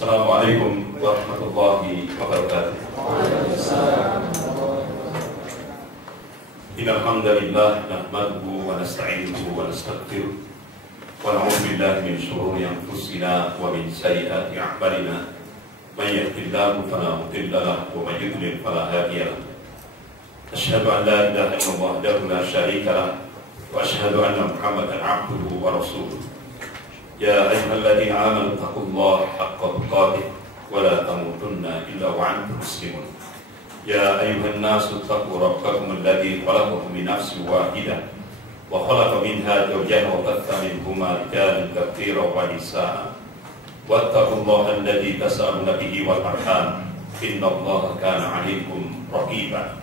Assalamualaikum warahmatullahi wabarakatuh. Innal hamdalillah nahmaduhu wa nasta'inuhu wa nastaghfiruh wa na'udzu billahi min shururi anfusina wa min sayyiati a'malina. May yahdihillahu fala mudilla lahu wa may yudlil fala hadiya lahu. Asyhadu an la ilaha illallah wahdahu la syarika lahu wa asyhadu anna Muhammadan 'abduhu wa rasuluh. Ya ayyuhalladzina amanu taqullaha haqqa tuqatih wa la tamutunna illa wa antum muslimun. Ya ayyuhan nasu taqu rabbakum alladzi khalaqakum min nafsin wahidah wa khalaqa minha zawjaha wa batha minhuma rijalan katsiran wa nisaa'a wattaqullaha alladzi tasaaluna bihi wal arham innallaha kana 'alaykum raqiba.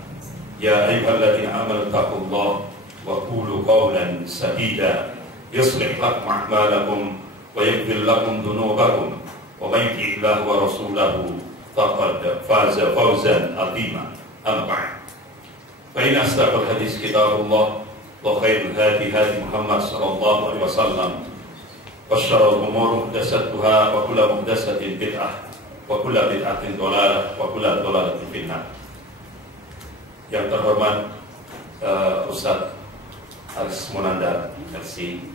Ya ayyuhalladzina amanu taqullaha wa qulu qawlan sadida yuslih lakum a'malakum wa yaghfir lakum dhunubakum wa may yuti' Allaha wa rasulahu faqad faza fawzan 'azima. Amma ba'd. Fa inna asdaqal hadits kitabullah wa khairul hadi hadi Muhammad sallallahu alaihi wasallam wa syarrul umuri muhdatsatuha wa kullu muhdatsatin bid'ah wa kullu bid'atin dhalalah wa kullu dhalalatin finnar. Yang terhormat Ustaz Aris Munandar MC,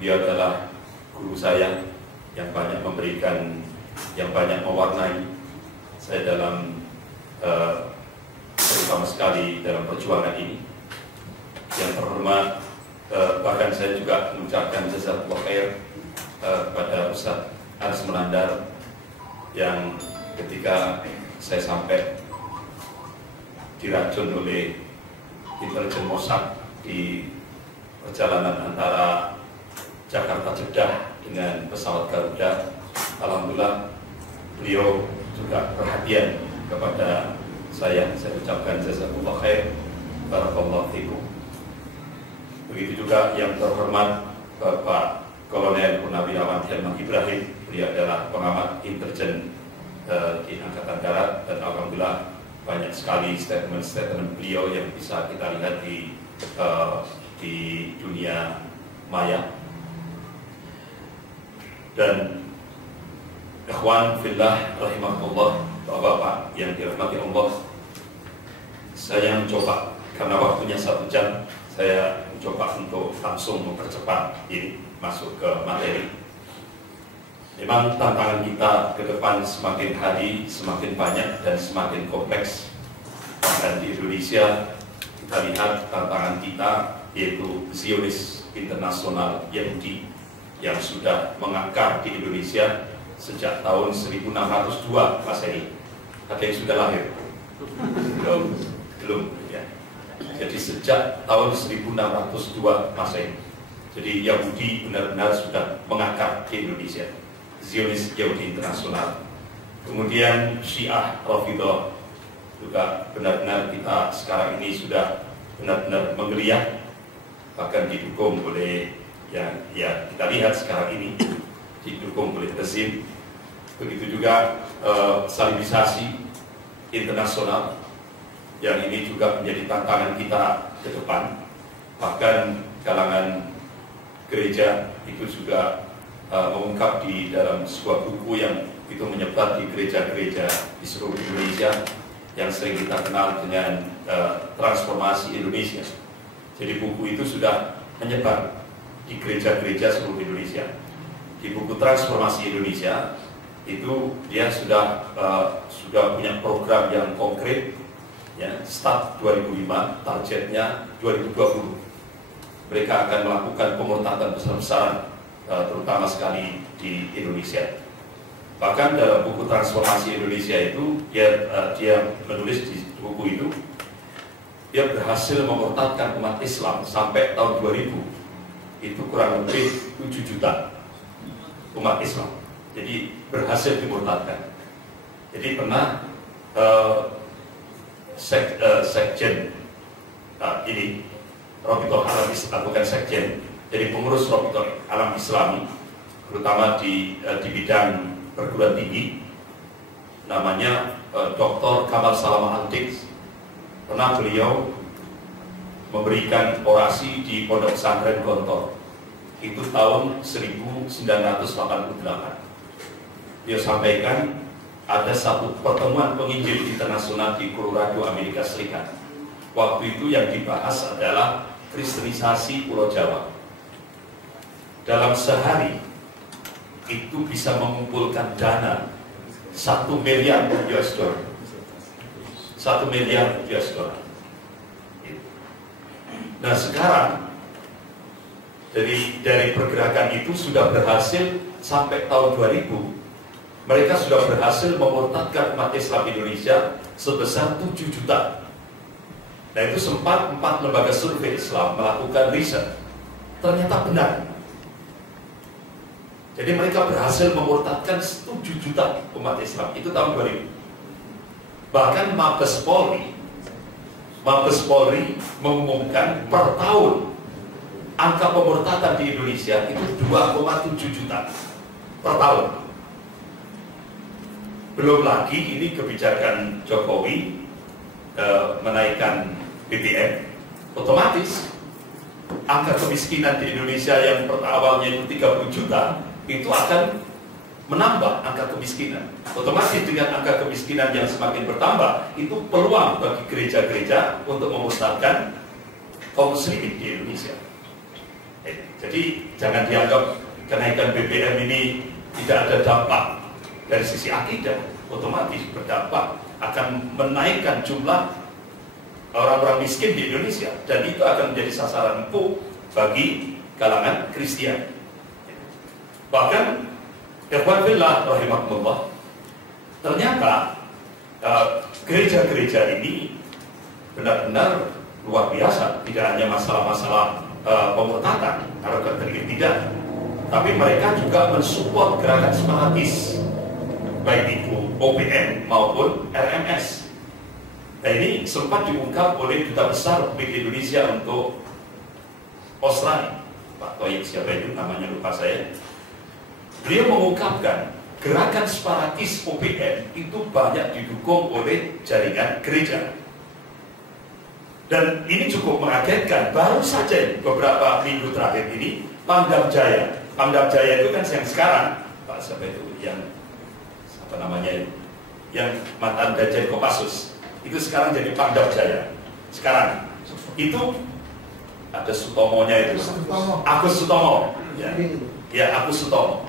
beliau adalah guru saya yang banyak memberikan, yang banyak mewarnai saya dalam terutama sekali dalam perjuangan ini. Yang terhormat, bahkan saya juga mengucapkan jazakallahu khair kepada Ustaz Aris Munandar yang ketika saya sampai diracun oleh intelijen Mossad di perjalanan antara Jakarta Jeddah dengan pesawat Garuda, alhamdulillah beliau juga perhatian kepada saya ucapkan jazakallahu khair, barakallahu fikum. Begitu juga yang terhormat Bapak Kolonel Purnawirawan Herman Ibrahim, beliau adalah pengamat intelijen di Angkatan Darat, dan alhamdulillah banyak sekali statement-statement beliau yang bisa kita lihat di dunia maya. Dan ikhwan fillah rahimahullah, bapak-bapak yang dirahmati Allah, saya mencoba, karena waktunya 1 jam, saya mencoba untuk langsung mempercepat ini masuk ke materi. Memang tantangan kita ke depan semakin hari semakin banyak dan semakin kompleks. Dan di Indonesia kita lihat tantangan kita yaitu Zionis internasional Yahudi yang sudah mengakar di Indonesia sejak tahun 1602 Masehi. Ada yang sudah lahir? Belum ya. Jadi sejak tahun 1602 Masehi. Jadi Yahudi benar-benar sudah mengakar di Indonesia. Zionis Yahudi internasional. Kemudian Syiah Rafidhah juga benar-benar kita sekarang ini sudah benar-benar menggeliat, bahkan didukung oleh yang ya kita lihat sekarang ini didukung oleh rezim. Begitu juga salibisasi internasional yang ini juga menjadi tantangan kita ke depan. Bahkan kalangan gereja itu juga mengungkap di dalam sebuah buku yang itu menyebar di gereja-gereja di seluruh Indonesia yang sering kita kenal dengan Transformasi Indonesia. Jadi buku itu sudah menyebar di gereja-gereja seluruh Indonesia. Di buku Transformasi Indonesia itu dia sudah punya program yang konkret, ya, start 2005, targetnya 2020. Mereka akan melakukan pemurtadan besar-besaran, terutama sekali di Indonesia. Bahkan dalam buku Transformasi Indonesia itu dia menulis di buku itu, dia berhasil memurtadkan umat Islam sampai tahun 2000 itu kurang lebih 7 juta umat Islam. Jadi berhasil dimurtadkan. Jadi pernah sekjen ini Rabithah Alam Islam, bukan sekjen, jadi pengurus Rabithah Alam Islami, terutama di bidang perguruan tinggi, namanya Dr. Kamal Salamah Al-Diq. Pernah beliau memberikan orasi di Pondok Pesantren Gontor, itu tahun 1988. dia sampaikan ada satu pertemuan penginjil internasional di Colorado, Amerika Serikat. Waktu itu yang dibahas adalah kristenisasi Pulau Jawa. Dalam sehari itu bisa mengumpulkan dana 1 miliar US dollar. 1 miliar US dollar. Nah sekarang dari pergerakan itu sudah berhasil sampai tahun 2000 mereka sudah berhasil memurtadkan umat Islam Indonesia sebesar 7 juta. Nah itu sempat 4 lembaga survei Islam melakukan riset, ternyata benar. Jadi mereka berhasil memurtadkan 7 juta umat Islam, itu tahun 2000. Bahkan Mabes Polri mengumumkan per tahun angka pemurtadan di Indonesia itu 2,7 juta per tahun. Belum lagi ini kebijakan Jokowi menaikkan BBM, otomatis angka kemiskinan di Indonesia yang awalnya itu 30 juta itu akan menambah angka kemiskinan. Otomatis dengan angka kemiskinan yang semakin bertambah, itu peluang bagi gereja-gereja untuk memurtadkan kaum muslimin di Indonesia. Jadi jangan dianggap kenaikan BBM ini tidak ada dampak dari sisi akidah, otomatis berdampak akan menaikkan jumlah orang-orang miskin di Indonesia, dan itu akan menjadi sasaran empuk bagi kalangan Kristen. Bahkan ikhwan fillah rahimakumullah, ternyata gereja-gereja ini benar-benar luar biasa. Tidak hanya masalah-masalah pemurtadan atau tidak, tapi mereka juga mensupport gerakan separatis, baik itu OPM maupun RMS. Nah ini sempat diungkap oleh Duta Besar Republik Indonesia untuk Australia, Pak Toyib, siapa itu namanya lupa saya. Beliau mengungkapkan gerakan separatis OPM itu banyak didukung oleh jaringan gereja. Dan ini cukup mengagetkan. Baru saja beberapa minggu terakhir ini Pangdam Jaya itu kan yang sekarang Pak siapa itu yang apa namanya itu, yang mantan Danjen Kopassus itu sekarang jadi Pangdam Jaya. Sekarang itu ada Sutomonya itu, Agus Sutomo, ya Agus Sutomo.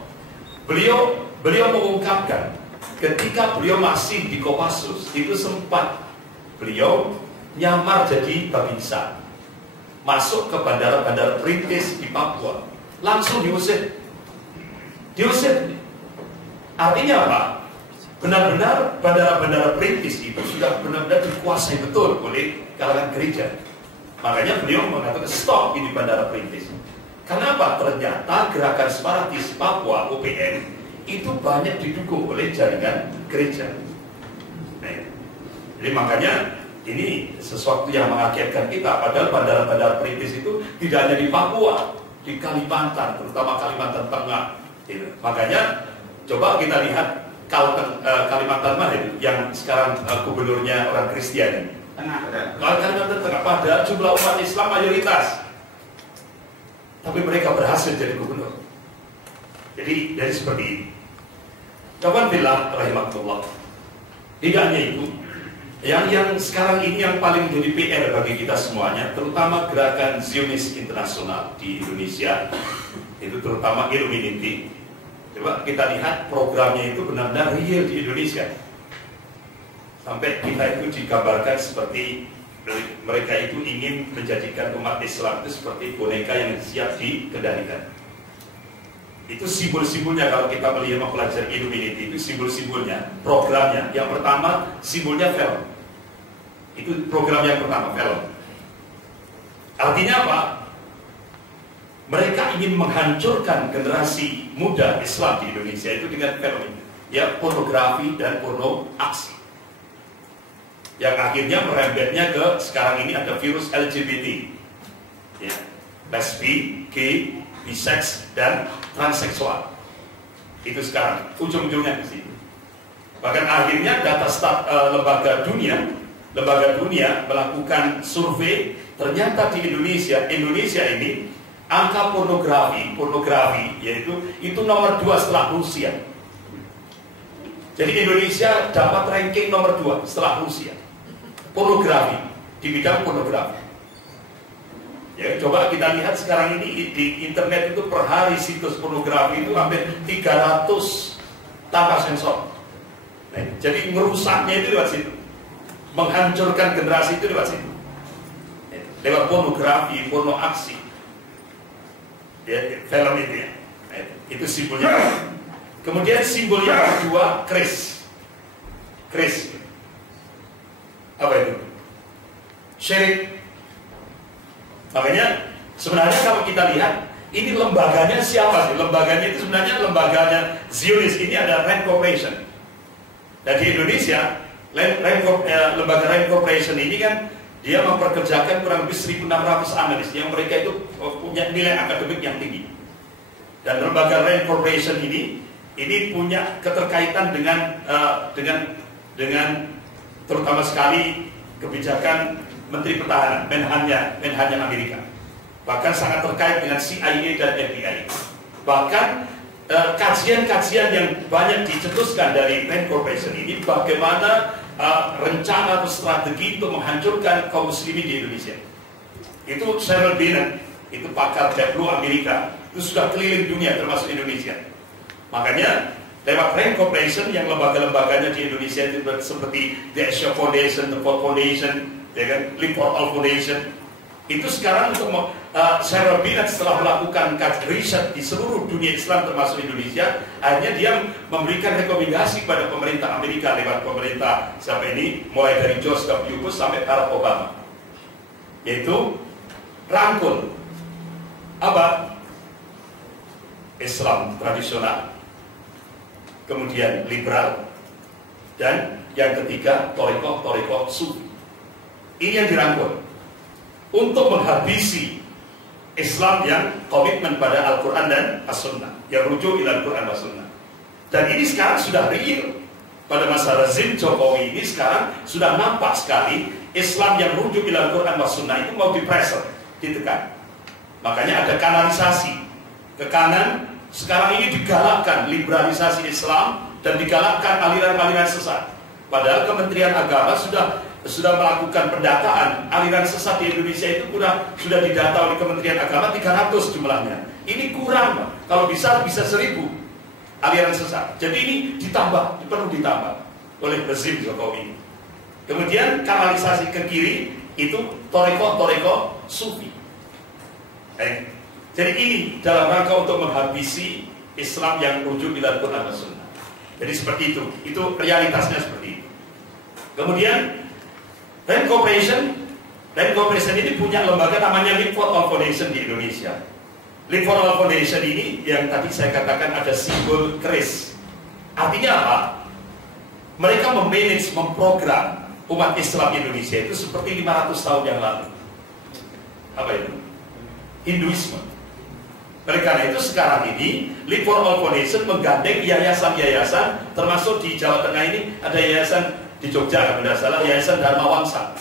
Beliau mengungkapkan ketika beliau masih di Kopassus itu sempat beliau nyamar jadi babinsa, masuk ke bandara-bandara perintis di Papua, langsung diusir. Artinya apa? Benar-benar bandara-bandara perintis itu sudah benar-benar dikuasai betul oleh kalangan gereja. Makanya beliau mengatakan stop ini bandara perintis. Kenapa? Ternyata gerakan separatis Papua OPM itu banyak didukung oleh jaringan gereja. Nah, jadi makanya ini sesuatu yang mengagetkan kita. Padahal bandara-bandara perintis itu tidak hanya di Papua, di Kalimantan, terutama Kalimantan Tengah. Makanya coba kita lihat Kalimantan mana itu yang sekarang gubernurnya orang Kristiani. Kalimantan Tengah, padahal jumlah umat Islam mayoritas, tapi mereka berhasil jadi gubernur. Jadi seperti ini. Kawan bilang rahimahullah. Tidak hanya itu, yang sekarang ini yang paling menjadi PR bagi kita semuanya, terutama gerakan Zionis internasional di Indonesia, itu terutama Illuminati. Coba kita lihat programnya itu benar-benar real di Indonesia. Sampai kita itu digambarkan seperti mereka itu ingin menjadikan umat Islam itu seperti boneka yang siap dikendalikan. Itu simbol-simbolnya kalau kita melihat mempelajari Illuminati itu simbol-simbolnya, programnya. Yang pertama simbolnya film. Itu program yang pertama, film. Artinya apa? Mereka ingin menghancurkan generasi muda Islam di Indonesia itu dengan film ini. Ya, pornografi dan porno aksi. Yang akhirnya merembetnya ke sekarang ini ada virus LGBT. Ya, lesbi, gay, bisex, dan transseksual. Itu sekarang ujung-ujungnya ke situ. Bahkan akhirnya data lembaga dunia melakukan survei, ternyata di Indonesia ini angka pornografi yaitu itu nomor 2 setelah Rusia. Jadi Indonesia dapat ranking nomor 2 setelah Rusia. Pornografi, di bidang pornografi. Ya, coba kita lihat sekarang ini di internet itu per hari situs pornografi itu hampir 300 tanpa sensor. Nah, jadi merusaknya itu lewat situ, menghancurkan generasi itu lewat situ, lewat pornografi, porno aksi, ya, film itu ya. Nah, itu simbolnya. Kemudian simbol yang kedua, keris. Keris. Apa itu? Syirik. Makanya sebenarnya kalau kita lihat ini lembaganya siapa sih? Lembaganya itu sebenarnya lembaganya Zionis. Ini ada Rand Corporation. Dan di Indonesia lembaga Rand Corporation ini kan dia memperkerjakan kurang lebih 1.600 analis yang mereka itu punya nilai akademik yang tinggi. Dan lembaga Rand Corporation ini punya keterkaitan dengan terutama sekali kebijakan Menteri Pertahanan, Menhannya Amerika. Bahkan sangat terkait dengan CIA dan FBI. Bahkan kajian-kajian yang banyak dicetuskan dari Rand Corporation ini bagaimana rencana atau strategi untuk menghancurkan kaum muslimin di Indonesia. Itu Cheryl Bennett, itu pakar Deplu Amerika, itu sudah keliling dunia termasuk Indonesia. Makanya lewat Rand Corporation yang lembaga-lembaganya di Indonesia itu seperti The Asia Foundation, The Ford Foundation, ya kan, Live for All Foundation, itu sekarang untuk Cheryl Bennett setelah melakukan riset di seluruh dunia Islam termasuk Indonesia, akhirnya dia memberikan rekomendasi kepada pemerintah Amerika lewat pemerintah siapa ini, mulai dari George W. Bush sampai Barack Obama, yaitu rangkul apa? Islam tradisional, kemudian liberal, dan yang ketiga toriko sufi. Ini yang dirangkul untuk menghabisi Islam yang komitmen pada Al-Quran dan As-Sunnah, yang rujuk ila Al-Quran dan As-Sunnah. Dan ini sekarang sudah real. Pada masa rezim Jokowi ini sekarang sudah nampak sekali Islam yang rujuk ila Al-Quran dan As-Sunnah itu mau dipressure, ditekan. Makanya ada kanalisasi ke kanan. Sekarang ini digalakkan liberalisasi Islam dan digalakkan aliran-aliran sesat. Padahal Kementerian Agama sudah melakukan pendataan aliran sesat di Indonesia itu sudah didata oleh Kementerian Agama 300 jumlahnya. Ini kurang, kalau bisa 1.000 aliran sesat. Jadi ini perlu ditambah oleh rezim Jokowi. Kemudian kanalisasi ke kiri itu toreko sufi. Jadi ini dalam rangka untuk menghabisi Islam yang rujuk ila Al-Quran dan Sunnah. Jadi seperti itu realitasnya seperti itu. Kemudian Rand Corporation ini punya lembaga namanya Live for All Foundation di Indonesia. Live for All Foundation ini yang tadi saya katakan ada simbol keris. Artinya apa? Mereka memprogram umat Islam Indonesia itu seperti 500 tahun yang lalu. Apa itu? Hinduisme. Oleh karena itu sekarang ini Live for All Foundation menggandeng yayasan-yayasan, termasuk di Jawa Tengah ini ada yayasan di Jogja, kalau tidak salah, Yayasan Dharma Wangsa.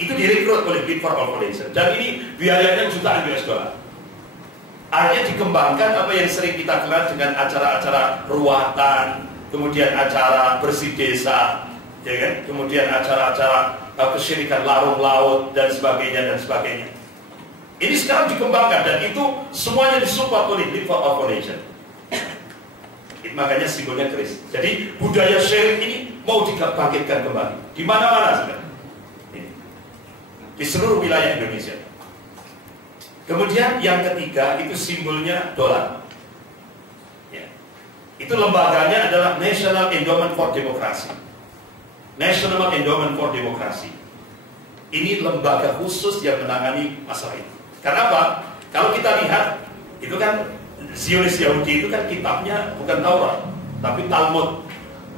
Itu direkrut oleh Live for All Foundation. Dan ini biayanya jutaan US dollar. Akhirnya dikembangkan apa yang sering kita kenal dengan acara-acara ruatan, kemudian acara bersih desa, ya kan? Kemudian acara-acara kesyirikan larung laut dan sebagainya. Ini sekarang dikembangkan dan itu semuanya disupport oleh Live for All Foundation. Makanya simbolnya keris. Jadi budaya syirik ini mau dibangkitkan kembali di mana-mana sebenarnya, di seluruh wilayah Indonesia. Kemudian yang ketiga itu simbolnya dolar. Ya. Itu lembaganya adalah National Endowment for Democracy. National Endowment for Democracy. Ini lembaga khusus yang menangani masalah itu. Karena apa? Kalau kita lihat itu kan Zionis Yahudi itu kan kitabnya bukan Taurat, tapi Talmud,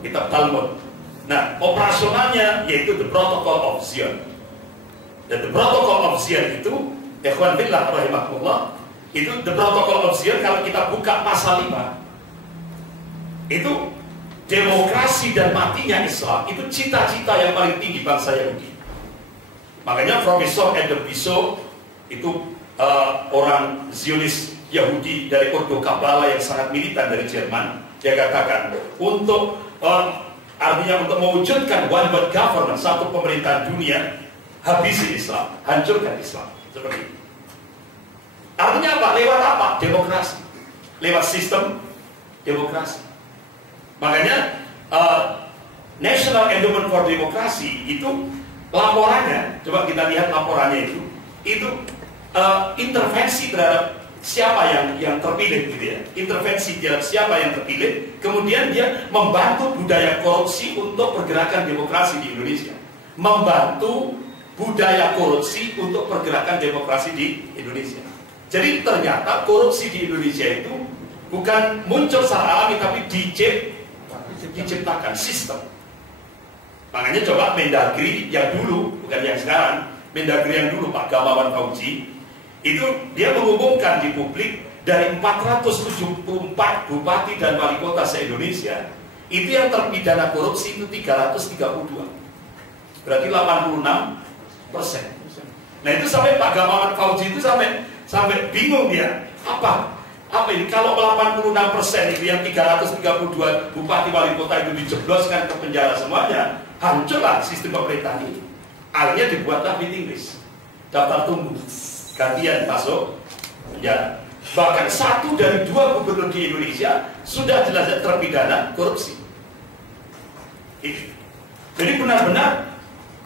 kitab Talmud. Nah, operasionalnya yaitu The Protocol of Zion. Dan The Protocol of Zion itu, ikhwan billah rahimahullah, itu The Protocol of Zion kalau kita buka pasal 5, itu demokrasi dan matinya Islam, itu cita-cita yang paling tinggi bangsa Yahudi. Makanya Profesor Adam Bissau itu orang Zionis Yahudi dari Ordo Kabbalah yang sangat militan dari Jerman, dia katakan untuk Artinya untuk mewujudkan one world government, satu pemerintahan dunia, habisi Islam, hancurkan Islam. Seperti itu. Artinya apa? Lewat apa? Demokrasi. Lewat sistem demokrasi. Makanya National Endowment for Democracy itu laporannya, coba kita lihat laporannya itu intervensi terhadap siapa yang terpilih gitu ya, intervensi terhadap siapa yang terpilih, kemudian dia membantu budaya korupsi untuk pergerakan demokrasi di Indonesia, membantu budaya korupsi untuk pergerakan demokrasi di Indonesia. Jadi ternyata korupsi di Indonesia itu bukan muncul secara alami, tapi diciptakan sistem. Makanya coba Mendagri yang dulu, bukan yang sekarang, Mendagri yang dulu Pak Gamawan Fauzi, itu dia mengumumkan di publik dari 474 bupati dan wali kota se-Indonesia, itu yang terpidana korupsi itu 332, berarti 86%. Nah itu sampai Pak Gamawan Fauzi itu sampai bingung dia, apa ini kalau 86% itu yang 332 bupati wali kota itu dijebloskan ke penjara semuanya, hancurlah sistem pemerintahan ini. Akhirnya dibuatlah meeting list, daftar tunggu, gantian masuk ya. Bahkan 1 dari 2 gubernur di Indonesia sudah jelas terpidana korupsi. Jadi benar-benar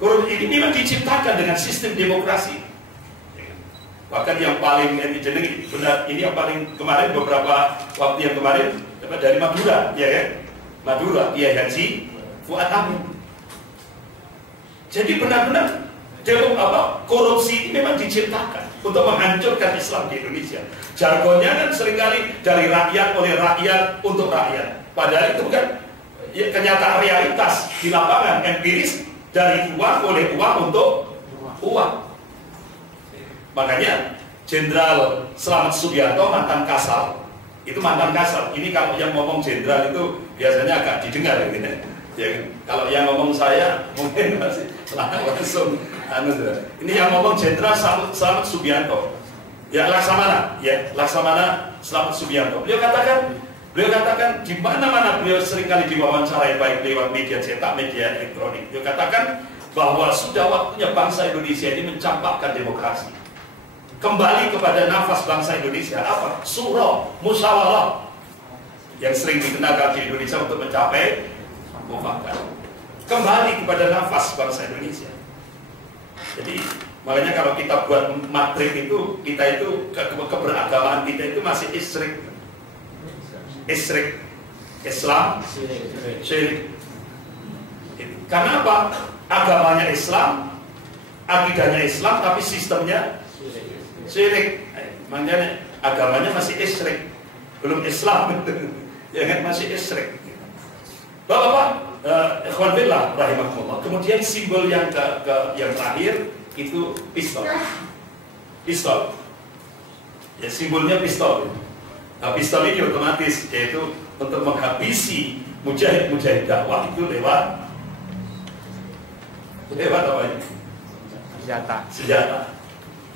korupsi ini memang diciptakan dengan sistem demokrasi. Bahkan yang paling benar ini yang paling kemarin, beberapa waktu yang kemarin dari Madura, ya kan? Madura, ya Haji Fuad Amin. Jadi benar-benar korupsi ini memang diciptakan untuk menghancurkan Islam di Indonesia. Jargonnya kan seringkali dari rakyat, oleh rakyat, untuk rakyat. Padahal itu kan ya, kenyataan realitas di lapangan, empiris, dari uang, oleh uang, untuk uang. Makanya Jenderal Slamet Subianto, mantan Kasal, itu mantan Kasal. Ini kalau yang ngomong jenderal itu biasanya agak didengar gitu ya. Kalau yang ngomong saya mungkin masih langsung ini yang ngomong Jenderal Slamet Subianto, ya Laksamana Slamet Subianto. Beliau katakan di mana-mana beliau seringkali diwawancarai, baik lewat media cetak, media elektronik. Beliau katakan bahwa sudah waktunya bangsa Indonesia ini mencampakkan demokrasi, kembali kepada nafas bangsa Indonesia, apa? Surah, musyawarah yang sering digunakan di Indonesia untuk mencapai mufakat. Kembali kepada nafas bangsa Indonesia. Jadi makanya kalau kita buat matrik itu, kita itu keberagamaan kita itu masih Islam, syirik. Karena apa? Agamanya Islam, akidahnya Islam, tapi sistemnya syirik. Makanya agamanya masih Islam, belum Islam, ya kan, masih Islam. Bapak-bapak, ikhwan fillah rahimahumullah. Kemudian simbol yang yang terakhir itu pistol. Ya, simbolnya pistol. Nah, pistol ini otomatis yaitu untuk menghabisi mujahid dakwah itu lewat apa ini? Senjata.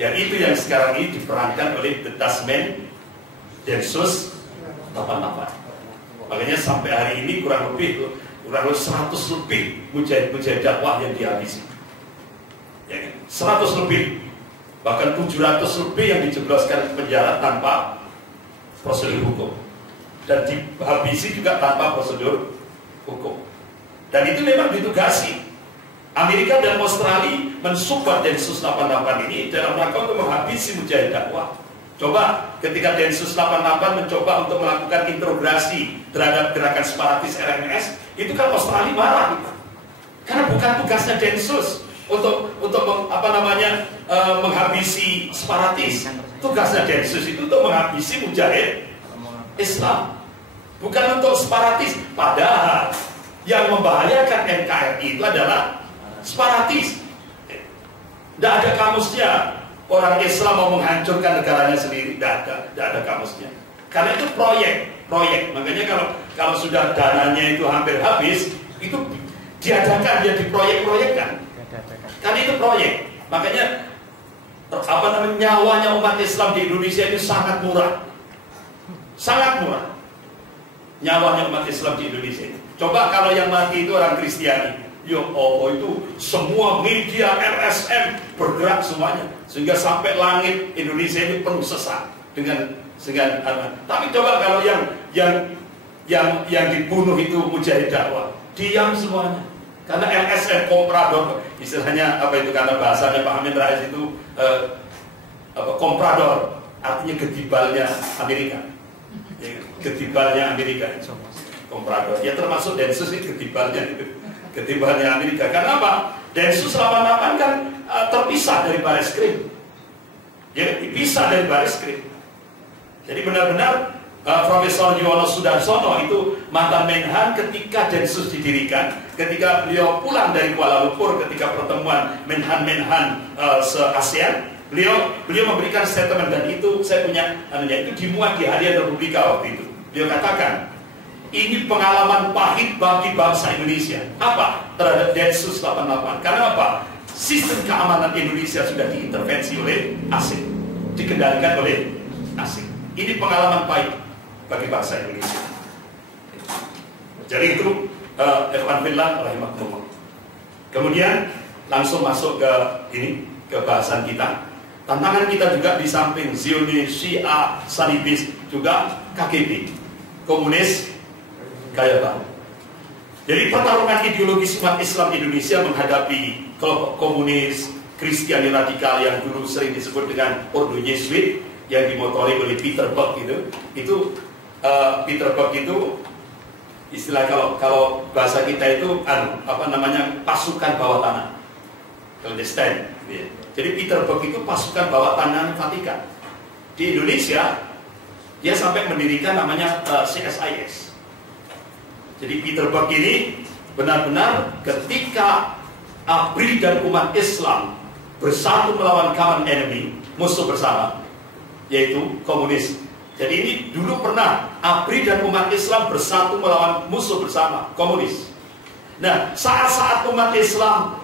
Ya itu yang sekarang ini diperankan oleh Detasmen Densus 88. Makanya sampai hari ini kurang lebih 100 lebih mujahid dakwah yang dihabisi. Ya, 100 lebih, bahkan 700 lebih yang dijebloskan ke penjara tanpa prosedur hukum, dan dihabisi juga tanpa prosedur hukum. Dan itu memang ditugasi. Amerika dan Australia mensupport Densus 88 ini dalam rangka untuk menghabisi mujahid dakwah. Coba ketika Densus 88 mencoba untuk melakukan interogasi terhadap gerakan separatis RMS, itu kan Australia marah, karena bukan tugasnya Densus untuk menghabisi separatis. Tugasnya Densus itu untuk menghabisi mujahid Islam, bukan untuk separatis. Padahal yang membahayakan NKRI itu adalah separatis. Tidak ada kamusnya. Orang Islam mau menghancurkan negaranya sendiri, tidak ada kamusnya. Karena itu proyek. Makanya kalau sudah dananya itu hampir habis, itu diadakan, dia diproyek-proyekkan. Karena itu proyek. Makanya nyawanya umat Islam di Indonesia itu sangat murah, nyawanya umat Islam di Indonesia itu. Coba kalau yang mati itu orang Kristiani, ya Allah, itu semua media LSM bergerak semuanya, sehingga sampai langit Indonesia ini penuh sesak dengan tapi coba kalau yang dibunuh itu mujahid dakwah, diam semuanya. Karena LSM komprador, istilahnya apa itu, karena bahasanya Pak Amin Rais itu komprador, artinya gedibalnya Amerika. Ya, gedibalnya Amerika, komprador. Ya termasuk Densus itu gedibalnya Amerika. Karena apa? Densus 88 kan terpisah dari Bareskrim. Ya, dipisah dari Bareskrim. Jadi benar-benar Profesor Yuwono Sudarsono itu mantan Menhan ketika Densus didirikan, ketika beliau pulang dari Kuala Lumpur, ketika pertemuan Menhan-Menhan se-ASEAN, beliau memberikan statement, dan itu saya punya itu dimuat di Harian Republika waktu itu. Beliau katakan, ini pengalaman pahit bagi bangsa Indonesia. Apa? Terhadap Densus 88. Karena apa? Sistem keamanan Indonesia sudah diintervensi oleh asing, dikendalikan oleh asing. Ini pengalaman pahit bagi bangsa Indonesia. Jadi itu Ikhwan Fillah rahimahumullah. Kemudian langsung masuk ke bahasan kita. Tantangan kita juga di samping Zionis, Syiah, Salibis, juga KGB, komunis gaya baru. Jadi pertarungan ideologis umat Islam Indonesia menghadapi kelompok komunis, Kristiani radikal yang dulu sering disebut dengan Ordo Yesuit, yang dimotori oleh Peter Buck itu Peter Buck itu istilah kalau bahasa kita itu pasukan bawah tanah, clandestine. Jadi Peter Buck itu pasukan bawah tanah Vatikan. Di Indonesia dia sampai mendirikan namanya CSIS. Jadi Peter Buck ini benar-benar ketika ABRI dan umat Islam bersatu melawan common enemy, musuh bersama, yaitu komunis. Jadi ini dulu pernah ABRI dan umat Islam bersatu melawan musuh bersama, komunis. Nah, saat-saat umat Islam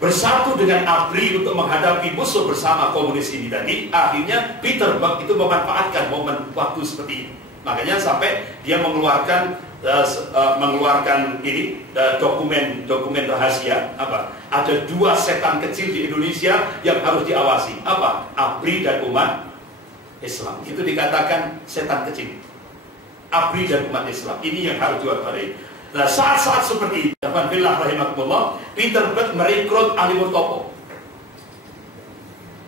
bersatu dengan ABRI untuk menghadapi musuh bersama komunis ini tadi, akhirnya Peter Buck itu memanfaatkan momen waktu seperti ini. Makanya sampai dia mengeluarkan dokumen rahasia. Apa? Ada 2 setan kecil di Indonesia yang harus diawasi. Apa? ABRI dan umat Islam. Itu dikatakan setan kecil. ABRI dan umat Islam. Ini yang harus diwaspadai. Nah, saat-saat seperti itu, alhamdulillah rahimahullah, Peter Buck merekrut Ali Murtopo.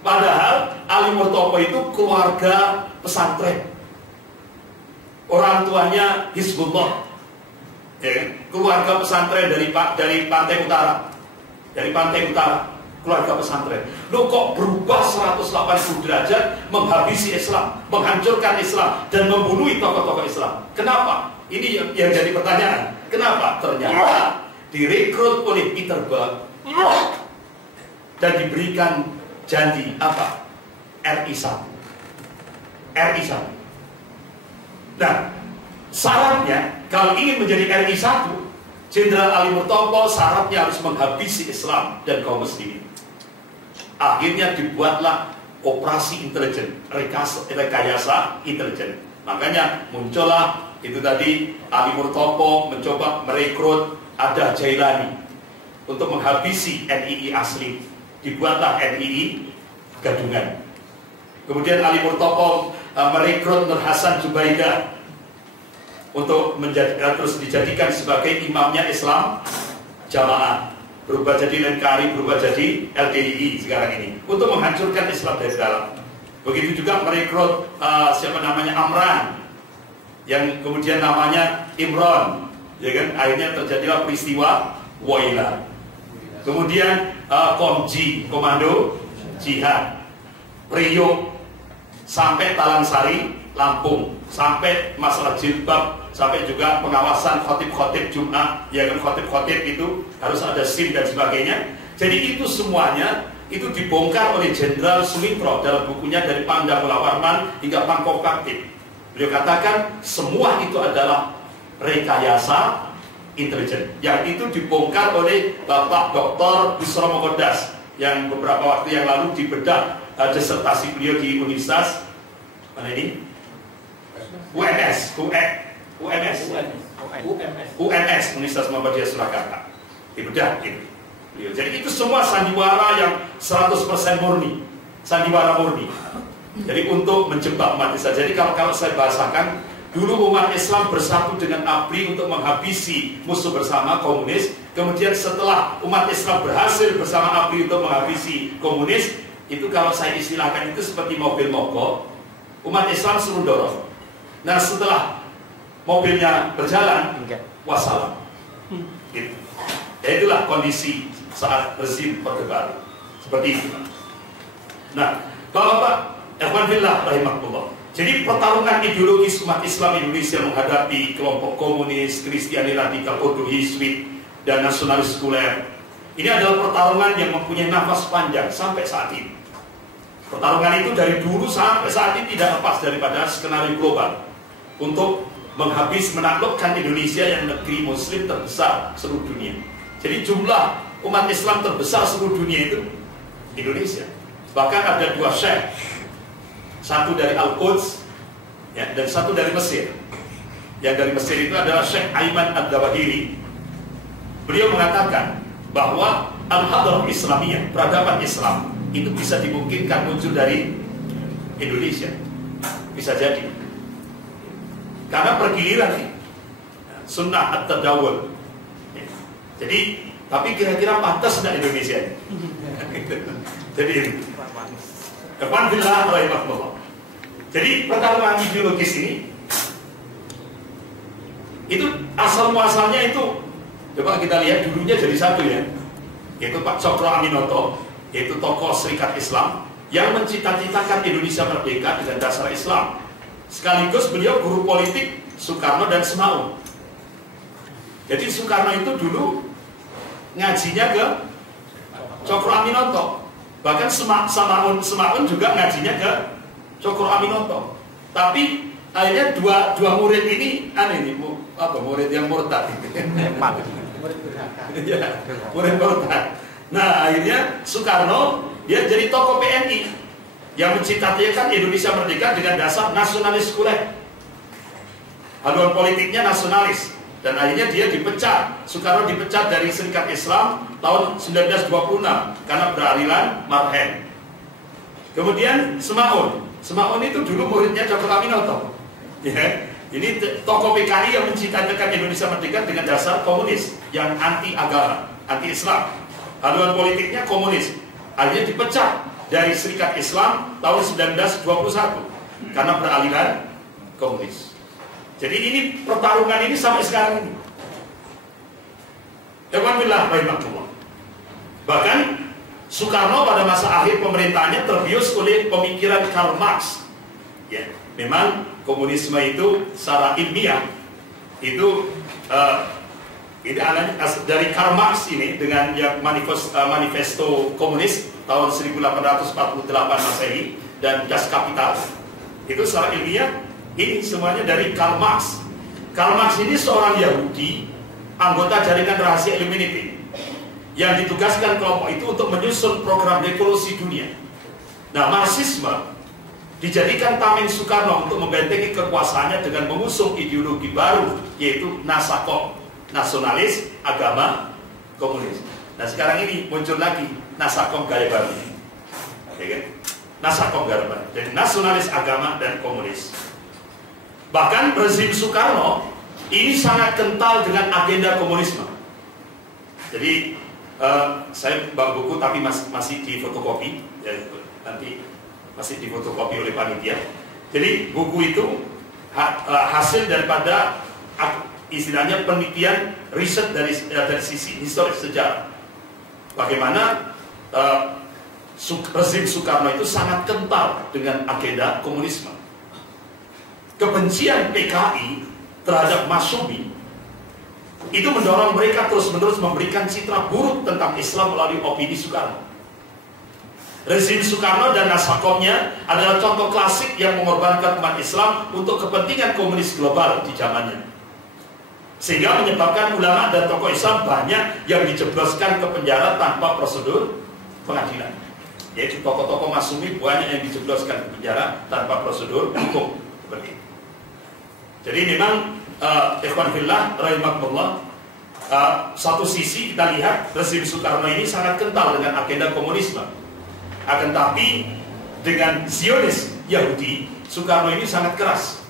Padahal Ali Murtopo itu keluarga pesantren. Orang tuanya Hizbullah. Ya, keluarga pesantren dari pantai utara. Dari pantai utara. Keluarga pesantren. Loh, kok berubah 180 derajat, menghabisi Islam, menghancurkan Islam, dan membunuh tokoh-tokoh Islam? Kenapa? Ini yang jadi pertanyaan. Kenapa? Ternyata direkrut oleh Peter Buck dan diberikan janji apa? RI1. RI1. Nah, syaratnya kalau ingin menjadi RI1, Jenderal Ali Murtopo syaratnya harus menghabisi Islam dan kaum muslimin. Akhirnya dibuatlah operasi intelijen, rekayasa intelijen. Makanya muncullah itu tadi, Ali Murtopo mencoba merekrut Ada Jailani untuk menghabisi NII asli. Dibuatlah NII Gadungan. Kemudian Ali Murtopo merekrut Nur Hasan Zubaidah untuk terus dijadikan sebagai imamnya Islam Jamaah, berubah jadi Lenkari, berubah jadi LDII sekarang ini, untuk menghancurkan Islam dari dalam. Begitu juga merekrut Amran, yang kemudian namanya Imron, ya kan? Akhirnya terjadilah peristiwa Waila. Kemudian Komji, Komando Jihad, Priok, sampai Talansari, Lampung, sampai masalah jilbab, sampai juga pengawasan khotib-khotib Jumat, ya kan, khotib-khotib itu harus ada SIM dan sebagainya. Jadi itu semuanya itu dibongkar oleh Jenderal Sumitro dalam bukunya Dari Pangdam Mula Warman hingga Pangkop Kaptip. Beliau katakan semua itu adalah rekayasa intelijen, yang itu dibongkar oleh Bapak Dr. Busro Mokodas yang beberapa waktu yang lalu dibedah disertasi beliau di Universitas mana ini? UNS, UMS. UMS. UNS, Universitas Muhammadiyah Surakarta. Bedah gitu. Jadi itu semua sandiwara yang 100% murni, sandiwara murni. Jadi untuk menjebak umat Islam. Jadi kalau saya bahasakan, dulu umat Islam bersatu dengan ABRI untuk menghabisi musuh bersama komunis. Kemudian setelah umat Islam berhasil bersama ABRI untuk menghabisi komunis, itu kalau saya istilahkan itu seperti mobil mogok, umat Islam suruh dorong. Nah setelah mobilnya berjalan, wassalam. Gitu. Ya itulah kondisi saat rezim Orde Baru. Seperti itu. Nah, Bapak Ikhwan fillah rahimahullah. Jadi pertarungan ideologis umat Islam Indonesia menghadapi kelompok komunis, Kristiani radikal, Ordo Yesuit, dan nasionalis sekuler. Ini adalah pertarungan yang mempunyai nafas panjang sampai saat ini. Pertarungan itu dari dulu sampai saat ini tidak lepas daripada skenario global untuk menaklukkan Indonesia yang negeri Muslim terbesar seluruh dunia. Jadi jumlah umat Islam terbesar seluruh dunia itu Indonesia. Bahkan ada dua syekh, satu dari Al-Quds ya, dan satu dari Mesir. Yang dari Mesir itu adalah Syekh Ayman Ad-Dawahiri. Beliau mengatakan bahwa Al-Hadrah Islamiyah, peradaban Islam, itu bisa dimungkinkan muncul dari Indonesia. Bisa jadi. Karena pergiliran nih, sunnah at-tadawul. Jadi, tapi kira-kira pantas nggak Indonesia? Jadi, depan billah rahimahullah. Jadi pertarungan ideologis ini, itu asal muasalnya itu, coba kita lihat dulunya jadi satu ya, yaitu Pak Cokro Aminoto, yaitu tokoh Serikat Islam yang mencita-citakan Indonesia merdeka dengan dasar Islam. Sekaligus beliau guru politik Soekarno dan Semaun. Jadi Soekarno itu dulu ngajinya ke Cokro Aminoto. Bahkan Semaun juga ngajinya ke Cokro Aminoto. Tapi akhirnya dua murid ini murid yang murtad. Ya, murid murtad. Nah, akhirnya Soekarno dia jadi tokoh PNI yang mencita-citakan Indonesia merdeka dengan dasar nasionalis sekuler. Haluan politiknya nasionalis. Dan akhirnya dia dipecat. Soekarno dipecat dari Serikat Islam tahun 1926 karena beraliran Marhen. Kemudian Semaun itu dulu muridnya Cokro Aminoto. Ya, ini tokoh PKI yang mencita-citakan Indonesia merdeka dengan dasar komunis yang anti agama, anti Islam. Haluan politiknya komunis. Akhirnya dipecat dari Serikat Islam tahun 1921 karena beraliran komunis. Jadi ini pertarungan ini sampai sekarang ini. Alhamdulillah rahimahullah. Bahkan Soekarno pada masa akhir pemerintahnya terbius oleh pemikiran Karl Marx. Ya, memang komunisme itu secara ilmiah itu dari Karl Marx ini dengan yang manifesto komunis tahun 1848 Masehi dan Das Kapital itu secara ilmiah ini semuanya dari Karl Marx. Karl Marx ini seorang Yahudi, anggota jaringan rahasia Illuminati, yang ditugaskan kelompok itu untuk menyusun program revolusi dunia. Nah, Marxisme dijadikan tameng Soekarno untuk membentengi kekuasaannya dengan mengusung ideologi baru, yaitu Nasakom, nasionalis, agama, komunis. Nah, sekarang ini muncul lagi Nasakom gaya baru, ya kan? Nasakom gaya baru, jadi nasionalis, agama, dan komunis. Bahkan rezim Soekarno ini sangat kental dengan agenda komunisme. Jadi saya bawa buku tapi masih difotokopi, ya, nanti masih difotokopi oleh panitia. Jadi buku itu hasil daripada istilahnya penelitian riset dari sisi historis sejarah. Bagaimana rezim Soekarno itu sangat kental dengan agenda komunisme. Kebencian PKI terhadap Masyumi itu mendorong mereka terus-menerus memberikan citra buruk tentang Islam melalui opini Soekarno. Rezim Soekarno dan Nasakomnya adalah contoh klasik yang mengorbankan umat Islam untuk kepentingan komunis global di zamannya. Sehingga menyebabkan ulama dan tokoh Islam banyak yang dijebloskan ke penjara tanpa prosedur pengadilan. Yaitu tokoh-tokoh Masyumi banyak yang dijebloskan ke penjara tanpa prosedur hukum. Seperti itu. Jadi memang ikhwan fillah rahimakumullah, satu sisi kita lihat rezim Soekarno ini sangat kental dengan agenda komunisme. Akan tapi dengan Zionis Yahudi, Soekarno ini sangat keras.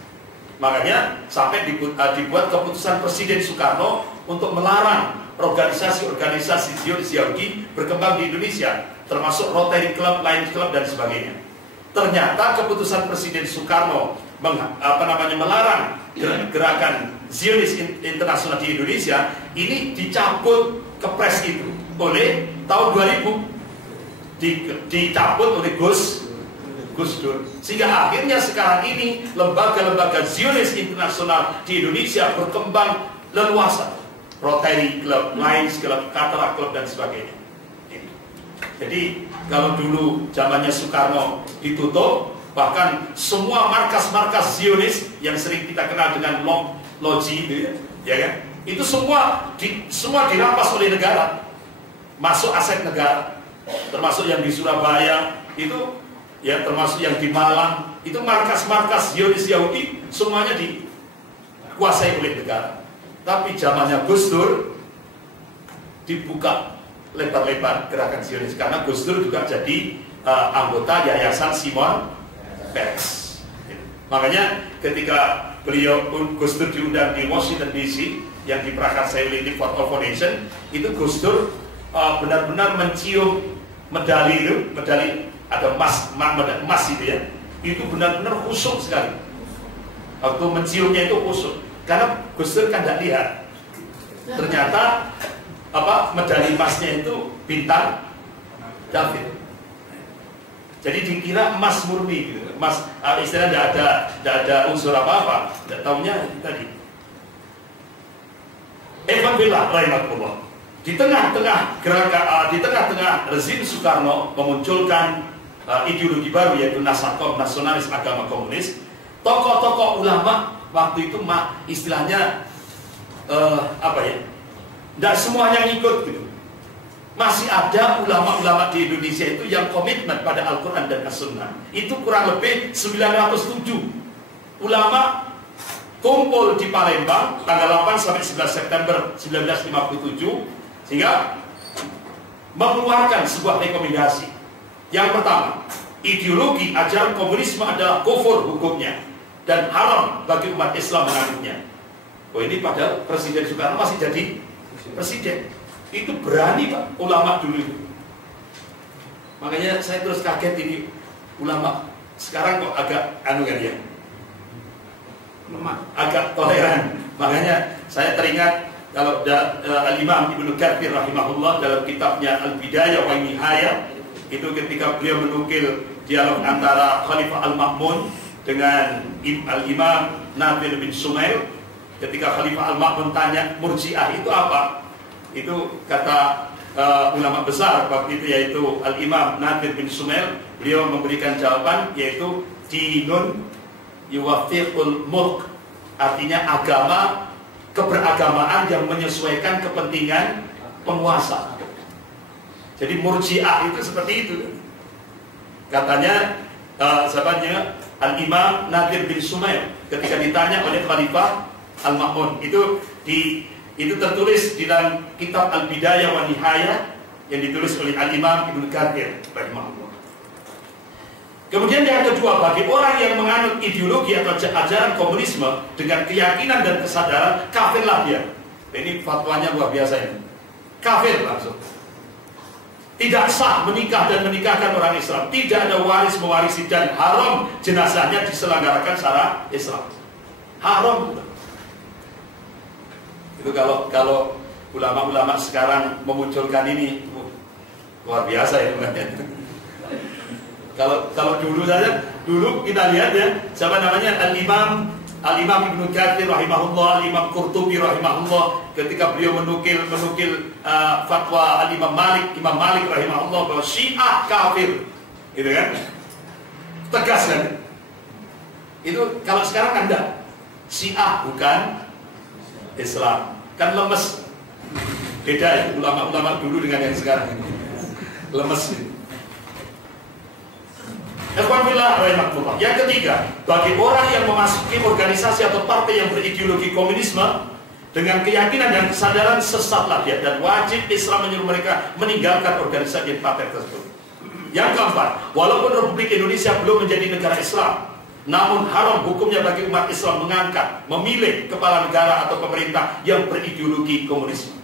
Makanya sampai dibuat keputusan Presiden Soekarno untuk melarang organisasi-organisasi Zionis Yahudi berkembang di Indonesia, termasuk Rotary Club, Lions Club dan sebagainya. Ternyata keputusan Presiden Soekarno melarang gerakan Zionis internasional di Indonesia ini dicabut kepres itu oleh tahun 2000, dicabut oleh Gus Dur, sehingga akhirnya sekarang ini lembaga-lembaga Zionis internasional di Indonesia berkembang leluasa, Rotary Club, Lions Club, Cataract Club dan sebagainya. Jadi kalau dulu zamannya Soekarno ditutup, bahkan semua markas-markas Zionis yang sering kita kenal dengan loji, ya kan? Itu semua dirampas oleh negara, masuk aset negara, termasuk yang di Surabaya itu, ya termasuk yang di Malang itu markas-markas Zionis Yahudi semuanya dikuasai oleh negara. Tapi zamannya Gus Dur dibuka lebar-lebar gerakan Zionis, karena Gus Dur juga jadi anggota Yayasan Simon Peres. Makanya ketika Gus Dur diundang di Washington DC yang diprakarsai oleh Ford Foundation, itu Gus Dur benar-benar mencium medali ada emas itu ya, itu benar-benar khusyuk sekali. Waktu menciumnya itu khusyuk, karena Gus Dur kan tidak lihat. Ternyata medali emasnya itu bintang David. Jadi dikira emas murni gitu. Emas istilahnya tidak ada unsur apa-apa. Tidak tahunya tadi. Alhamdulillah rahimakumullah. Di tengah-tengah gerakan, di tengah-tengah rezim Soekarno memunculkan ideologi baru, yaitu Nasakom, nasionalis agama komunis. Tokoh-tokoh ulama waktu itu istilahnya tidak semuanya ngikut gitu. Masih ada ulama-ulama di Indonesia itu yang komitmen pada Al-Quran dan As-Sunnah. Itu kurang lebih 907 ulama kumpul di Palembang tanggal 8 sampai 11 September 1957, sehingga mengeluarkan sebuah rekomendasi. Yang pertama, ideologi ajaran komunisme adalah kufur hukumnya dan haram bagi umat Islam menganutnya. Oh, ini padahal Presiden Soekarno masih jadi presiden. Itu berani Pak, ulama dulu itu. Makanya saya terus kaget, ini ulama sekarang kok agak agak toleran. Makanya saya teringat kalau Al-Imam Ibnu Katsir rahimahullah dalam kitabnya Al-Bidayah wa Nihayah, itu ketika beliau menukil dialog antara Khalifah Al-Ma'mun dengan Al-Imam Nabil bin Sumail, ketika Khalifah Al-Ma'mun tanya Murji'ah itu apa? Itu kata ulama besar waktu itu, yaitu Al-Imam Nadir bin Sumail, beliau memberikan jawaban, yaitu dinun yuwafiqul mulk, artinya agama, keberagamaan yang menyesuaikan kepentingan penguasa. Jadi Murji'ah itu seperti itu katanya. Sahabatnya Al-Imam Nadir bin Sumail ketika ditanya oleh Khalifah Al-Ma'mun, itu tertulis di dalam kitab Al-Bidayah wa Nihayah yang ditulis oleh Al-Imam Ibnu Katsir rahimahullah. Kemudian yang kedua, bagi orang yang menganut ideologi atau ajaran komunisme dengan keyakinan dan kesadaran, kafirlah dia. Ini fatwanya luar biasa ini. Kafir langsung. Tidak sah menikah dan menikahkan orang Islam. Tidak ada waris mewarisi, dan haram jenazahnya diselenggarakan secara Islam. Haram. Itu kalau ulama-ulama sekarang memunculkan ini, luar biasa ya. Kalau dulu saja, dulu kita lihat ya, siapa namanya, Al-Imam Ibnu Katsir rahimahullah, Al-Imam Qurtubi rahimahullah, ketika beliau menukil fatwa Imam Malik rahimahullah bahwa Syiah kafir, gitu kan, tegas kan. Itu kalau sekarang kan enggak, Syiah bukan Islam, kan lemes. Beda ya ulama-ulama dulu dengan yang sekarang ini. Lemes. Yang ketiga, bagi orang yang memasuki organisasi atau partai yang berideologi komunisme dengan keyakinan dan kesadaran sesatlah dia, dan wajib Islam menyuruh mereka meninggalkan organisasi partai tersebut. Yang keempat, walaupun Republik Indonesia belum menjadi negara Islam, namun haram hukumnya bagi umat Islam mengangkat, memilih kepala negara atau pemerintah yang berideologi komunisme.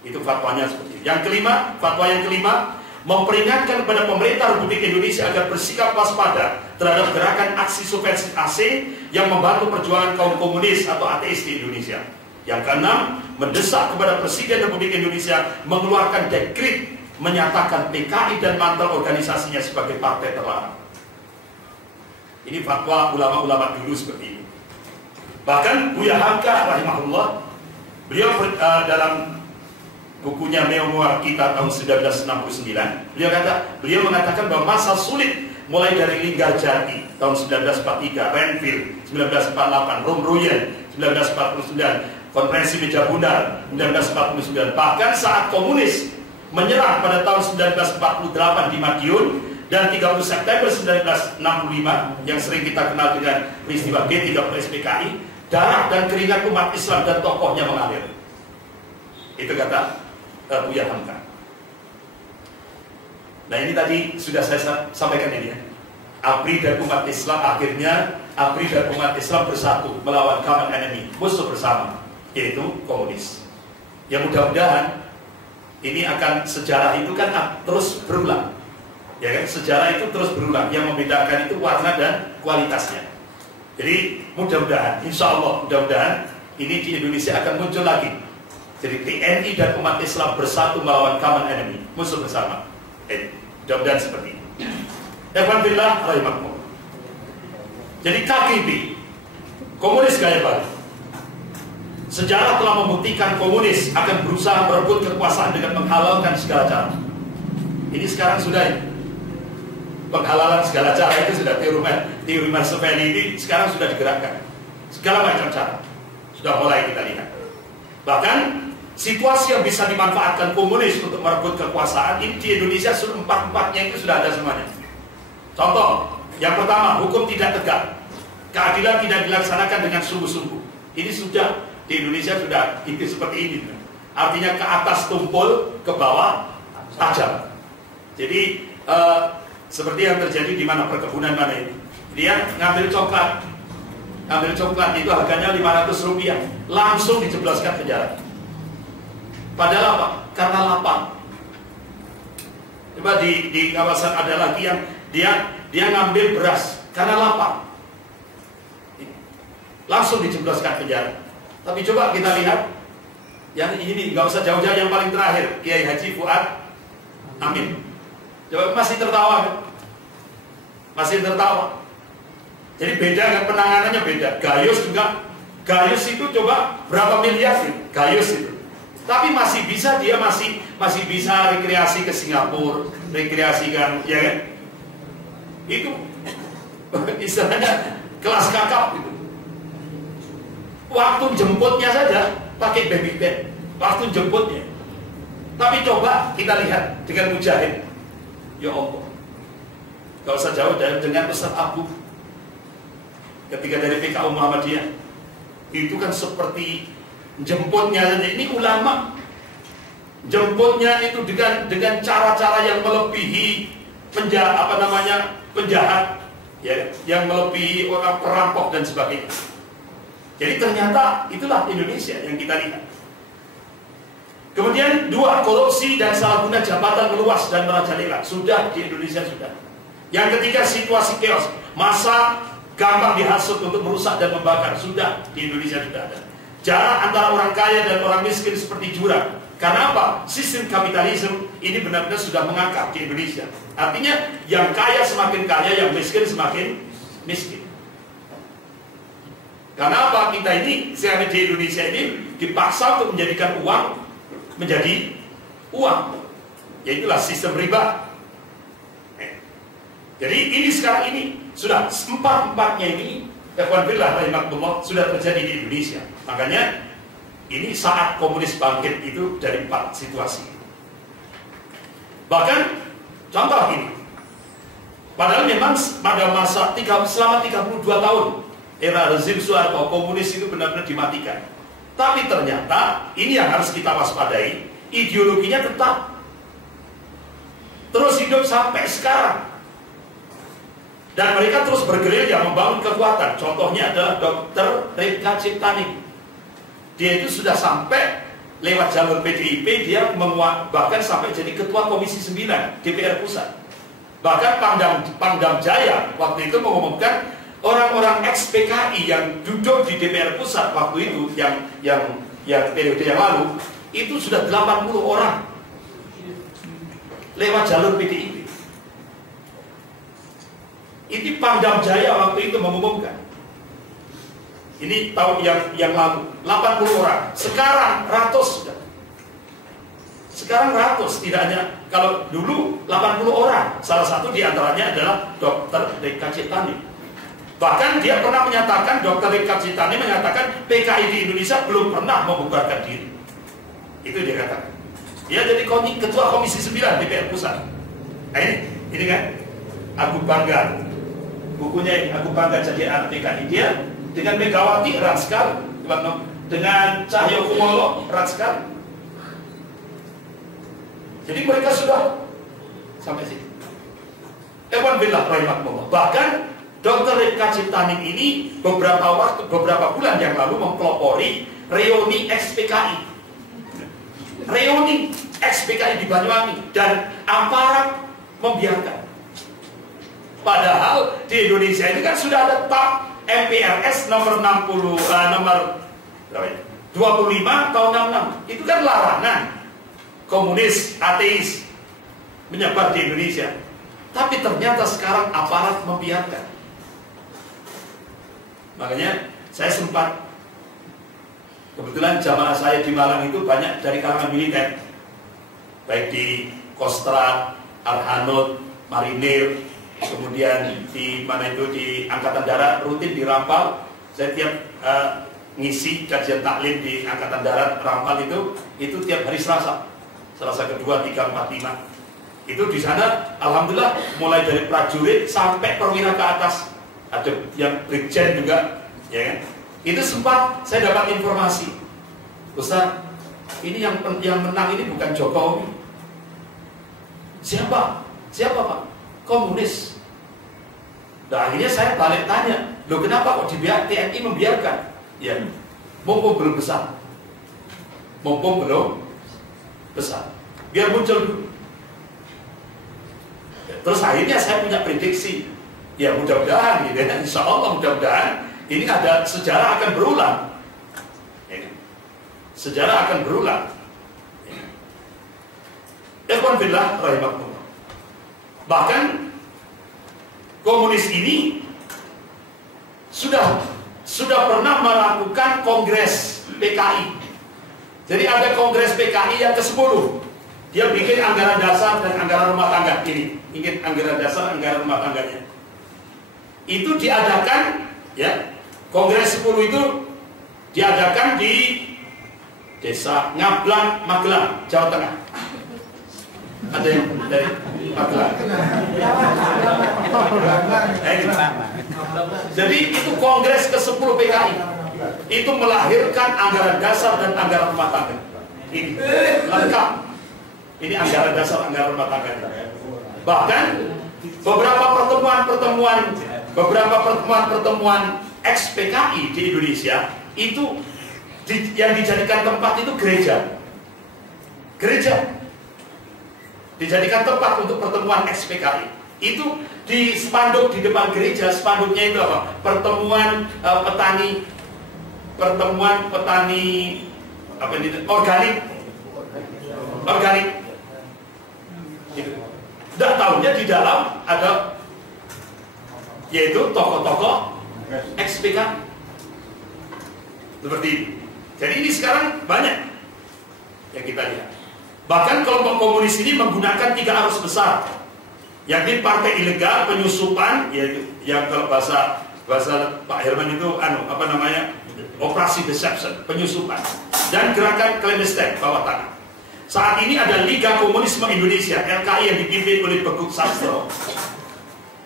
Itu fatwanya seperti itu. Yang kelima, fatwa yang kelima, memperingatkan kepada pemerintah Republik Indonesia agar bersikap waspada terhadap gerakan aksi subversif asing yang membantu perjuangan kaum komunis atau ateis di Indonesia. Yang keenam, mendesak kepada Presiden Republik Indonesia mengeluarkan dekret menyatakan PKI dan mantel organisasinya sebagai partai terlarang. Ini fatwa ulama-ulama dulu seperti ini. Bahkan Buya Hamka rahimahullah, beliau dalam bukunya Memoir Kita tahun 1969, beliau mengatakan bahwa masa sulit mulai dari Linggarjati tahun 1943, Renville 1948, Romruyen 1949, Konferensi Meja Bundar 1949, bahkan saat komunis menyerang pada tahun 1948 di Madiun, dan 30 September 1965 yang sering kita kenal dengan peristiwa G30 SPKI, darah dan keringat umat Islam dan tokohnya mengalir. Itu kata Buya Hamka. Nah, ini tadi sudah saya sampaikan ini ya. ABRI dan umat Islam, akhirnya ABRI dan umat Islam bersatu melawan common enemy, musuh bersama, yaitu komunis. Yang mudah-mudahan ini akan, sejarah itu kan terus berulang, ya kan? Sejarah itu terus berulang. Yang membedakan itu warna dan kualitasnya. Jadi mudah-mudahan, insya Allah, mudah-mudahan ini di Indonesia akan muncul lagi. Jadi TNI dan umat Islam bersatu melawan common enemy, musuh bersama. Mudah-mudahan seperti ini. Alhamdulillah, rahimahumullah. Jadi KGB, komunis gaya baru. Sejarah telah membuktikan komunis akan berusaha merebut kekuasaan dengan menghalalkan segala cara. Ini sekarang sudah penghalalan segala cara itu sudah, teori Machiavelli ini sekarang sudah digerakkan. Segala macam cara sudah mulai kita lihat. Bahkan situasi yang bisa dimanfaatkan komunis untuk merebut kekuasaan ini di Indonesia sudah empat-empatnya itu sudah ada semuanya. Contoh, yang pertama, hukum tidak tegak, keadilan tidak dilaksanakan dengan sungguh-sungguh. Ini sudah di Indonesia sudah itu seperti ini. Artinya ke atas tumpul, ke bawah tajam. Jadi seperti yang terjadi di mana perkebunan mana ini. Dia ngambil coklat itu harganya Rp500, langsung dijebloskan penjara. Padahal apa? Karena lapar. Coba di kawasan ada lagi yang dia ngambil beras karena lapar, langsung dijebloskan penjara. Tapi coba kita lihat yang ini, nggak usah jauh-jauh, yang paling terakhir, Kiai Haji Fuad Amin. Coba masih tertawa kan? Masih tertawa. Jadi beda kan, penanganannya beda. Gayus juga, Gayus itu coba berapa miliar sih Gayus itu. Tapi masih bisa, dia masih bisa rekreasi ke Singapura, rekreasi kan, ya kan? Itu istilahnya kelas kakap gitu. Waktu jemputnya saja pakai baby bed, waktu jemputnya. Tapi coba kita lihat dengan Mujahid, ya Allah, gak usah jauh dengan Ustaz Abu ketika dari PKU Muhammadiyah, itu kan seperti jemputnya saja. Ini ulama jemputnya itu dengan cara-cara yang melebihi penjahat, ya, yang melebihi orang perampok dan sebagainya. Jadi ternyata itulah Indonesia yang kita lihat. Kemudian dua, korupsi dan salah guna jabatan meluas dan merajalela. Sudah di Indonesia sudah. Yang ketiga, situasi chaos, masa gampang dihasut untuk merusak dan membakar. Sudah di Indonesia sudah ada. Jarak antara orang kaya dan orang miskin seperti jurang. Karena apa? Sistem kapitalisme ini benar-benar sudah mengakar di Indonesia. Artinya yang kaya semakin kaya, yang miskin semakin miskin. Karena apa? Kita ini, saya di Indonesia ini dipaksa untuk menjadikan uang menjadi uang. Yaitulah sistem riba. Jadi ini sekarang ini sudah empat-empatnya ini, alhamdulillah rahimahullah, sudah terjadi di Indonesia. Makanya ini saat komunis bangkit itu dari 4 situasi. Bahkan contoh ini, Padahal memang pada selama 32 tahun era rezim Soeharto, komunis itu benar-benar dimatikan. Tapi ternyata ini yang harus kita waspadai, ideologinya tetap terus hidup sampai sekarang. Dan mereka terus bergerilya membangun kekuatan. Contohnya adalah Dr. Ripka Ciptaning. Dia itu sudah sampai lewat jalur PDIP, dia bahkan sampai jadi ketua Komisi 9 DPR Pusat. Bahkan Pangdam Jaya waktu itu mengumumkan orang-orang ex-PKI yang duduk di DPR Pusat waktu itu, yang periode yang lalu, itu sudah 80 orang lewat jalur PDIP. Ini Pangdam Jaya waktu itu mengumumkan. Ini tahun yang lalu 80 orang. Sekarang ratus sudah. Sekarang ratus, tidak hanya, kalau dulu 80 orang. Salah satu diantaranya adalah Dr. Ripka Ciptaning. Bahkan dia pernah menyatakan, Dr. Ripka Ciptaning menyatakan PKI di Indonesia belum pernah membubarkan diri. Itu dia katakan. Dia jadi ketua Komisi 9 DPR Pusat. Nah ini kan, aku bangga. Bukunya ini, aku bangga jadi anak PKI. Dia dengan Megawati erat sekali, dengan Cahyokumolo erat sekali. Jadi mereka sudah sampai sini. Ewan billah rahimahullah. Bahkan Dr. Ripka Ciptaning ini beberapa bulan yang lalu mempelopori reuni ex-PKI. Reuni ex-PKI di Banyuwangi, dan aparat membiarkan. Padahal di Indonesia ini kan sudah ada TAP MPRS nomor 25 tahun 66. Itu kan larangan komunis, ateis menyebar di Indonesia. Tapi ternyata sekarang aparat membiarkan. Makanya saya sempat, kebetulan jamaah saya di Malang itu banyak dari kalangan militer, baik di Kostrad, Arhanud, Marinir, kemudian di mana itu di Angkatan Darat, rutin di Rampal. Saya tiap ngisi kajian taklim di Angkatan Darat Rampal itu tiap hari Selasa kedua, 3, 4, 5. Itu di sana alhamdulillah mulai dari prajurit sampai perwira ke atas, ada yang brigjen juga, ya kan? Itu sempat saya dapat informasi, Ustaz, ini yang menang ini bukan Jokowi. Siapa Pak? Komunis. Nah, akhirnya saya balik tanya, loh kenapa kok TNI membiarkan? Ya, mumpung belum besar. Biar muncul dulu. Terus akhirnya saya punya prediksi, ya mudah-mudahan, gitu ya, insya Allah mudah-mudahan ini ada sejarah akan berulang. Sejarah akan berulang. Ikhwan fillah rahimahullah. Bahkan komunis ini sudah pernah melakukan kongres PKI. Jadi ada kongres PKI yang ke-10. Dia bikin anggaran dasar dan anggaran rumah tangga. Ini ingin anggaran dasar, anggaran rumah tangganya. Itu diadakan, ya, kongres 10 itu diadakan di Desa Ngablang, Magelang, Jawa Tengah. Ada yang dari Magelang. Jadi itu kongres ke-10 PKI. Itu melahirkan anggaran dasar dan anggaran rumah tangga. Ini lengkap. Ini anggaran dasar, anggaran rumah tangga. Bahkan beberapa pertemuan ex-PKI di Indonesia itu yang dijadikan tempat itu gereja. Dijadikan tempat untuk pertemuan ex-PKI. Itu di spanduk di depan gereja, spanduknya itu apa? Pertemuan petani apa ini? Organik. Gitu. Tidak tahunya di dalam ada yaitu tokoh-tokoh ex-PKI. Seperti ini. Jadi ini sekarang banyak yang kita lihat. Bahkan kelompok komunis ini menggunakan 3 arus besar, yakni partai ilegal, penyusupan, yaitu yang kalau bahasa Pak Herman itu operasi deception, penyusupan, dan gerakan clandestine bawah tanah. Saat ini ada Liga Komunisme Indonesia (LKI) yang dipimpin oleh Beguk Sastro.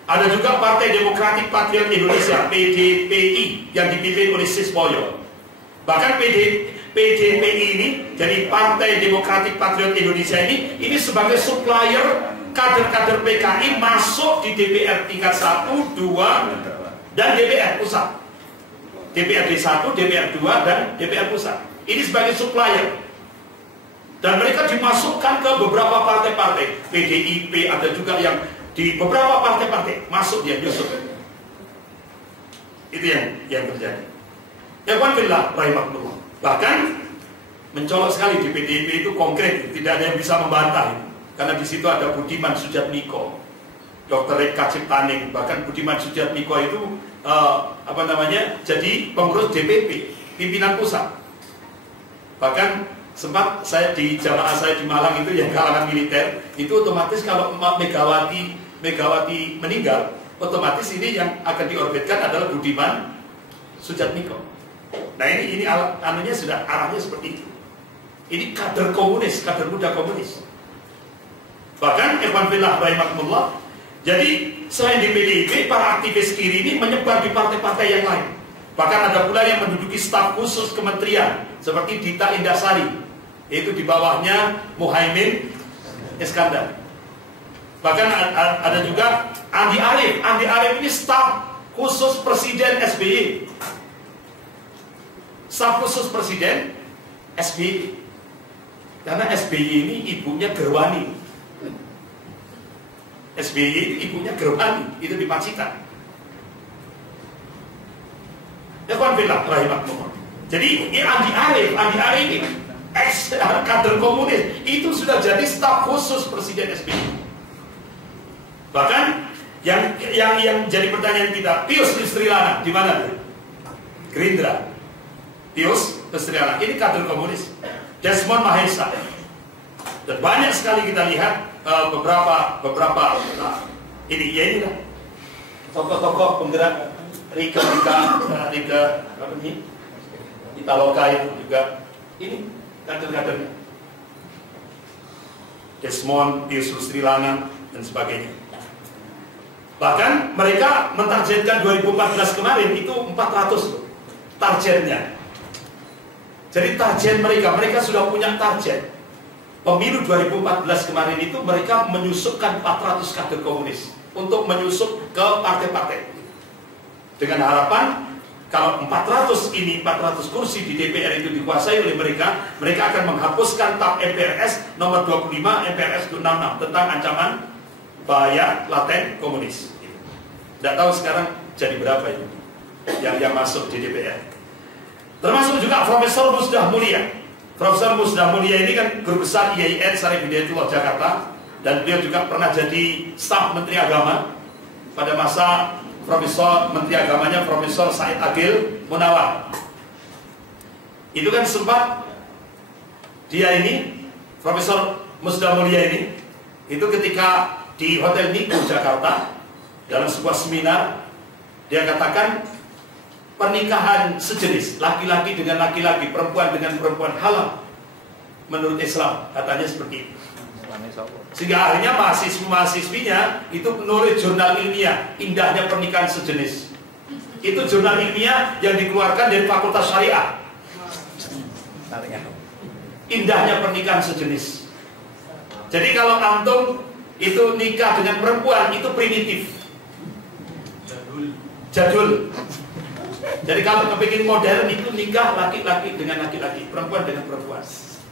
Ada juga Partai Demokratik Patriot Indonesia (PDPI) yang dipimpin oleh Siswoyo. Bahkan PDPI ini, jadi Partai Demokratik Patriot Indonesia ini sebagai supplier kader-kader PKI masuk di DPR tingkat 1, 2, dan DPR pusat. DPRD 1, DPR 2, dan DPR pusat. Ini sebagai supplier. Dan mereka dimasukkan ke beberapa partai-partai. PDIP ada juga yang di beberapa partai-partai masuk dia Yusuf. Itu yang terjadi. Ya Alhamdulillah, rahimahullah. Bahkan mencolok sekali di PDIP itu konkret, tidak ada yang bisa membantah. Karena di situ ada Budiman Sujatmiko, Dr. Reka Ciptaning, bahkan Budiman Sujatmiko itu jadi pengurus DPP, pimpinan pusat. Bahkan sempat saya di jamaah saya di Malang itu yang kalangan militer, itu otomatis kalau Megawati meninggal, otomatis ini yang akan diorbitkan adalah Budiman Sujatmiko. Nah ini anunya sudah arahnya seperti itu. Ini kader komunis, kader muda komunis. Bahkan Ikhwan Fillah rahimahumullah. Jadi selain di PDIP, para aktivis kiri ini menyebar di partai-partai yang lain. Bahkan ada pula yang menduduki staf khusus kementerian seperti Dita Indasari, yaitu di bawahnya Muhaimin Iskandar. Bahkan ada juga Andi Arief. Andi Arief ini staf khusus Presiden SBY. Staf khusus Presiden SBY. Karena SBY ini ibunya Gerwani. SBY itu ibunya Gerwani, itu di Pacitan. Alhamdulillah, rahimahullah. Jadi ini Andi Arief ini ex kader komunis, itu sudah jadi staf khusus Presiden SBY. Bahkan yang jadi pertanyaan kita, Pius Listrilana di mana tuh? Gerindra. Pius Listrilana ini kader komunis. Desmond Mahesa. Dan banyak sekali kita lihat beberapa inilah tokoh-tokoh penggerak Rika Italoka itu juga ini kader-kadernya. Desmond, Pius Listrilana dan sebagainya. Bahkan mereka mentargetkan 2014 kemarin itu 400 targetnya. Jadi target mereka sudah punya target. Pemilu 2014 kemarin itu mereka menyusupkan 400 kader komunis untuk menyusup ke partai-partai. Dengan harapan kalau 400 kursi di DPR itu dikuasai oleh mereka akan menghapuskan TAP MPRS nomor 25 MPRS 66 tentang ancaman bahaya laten komunis. Tidak tahu sekarang jadi berapa itu yang masuk di DPR. Termasuk juga Profesor Musdah Mulia. Profesor Musdah Mulia ini kan guru besar IAIN Syarif Hidayatullah Jakarta, dan beliau juga pernah jadi staf Menteri Agama pada masa Profesor Menteri Agamanya Profesor Said Agil Munawar. Itu kan sempat dia ini Profesor Musdah Mulia ini itu ketika di Hotel Niku Jakarta dalam sebuah seminar dia katakan pernikahan sejenis laki-laki dengan laki-laki, perempuan dengan perempuan halal menurut Islam, katanya seperti itu. Sehingga akhirnya mahasiswa-mahasiswinya itu menulis jurnal ilmiah indahnya pernikahan sejenis. Itu jurnal ilmiah yang dikeluarkan dari Fakultas Syariah. Indahnya pernikahan sejenis. Jadi kalau antum itu nikah dengan perempuan itu primitif, jadul. Jadi kalau kepingin modern itu nikah laki-laki dengan laki-laki, perempuan dengan perempuan.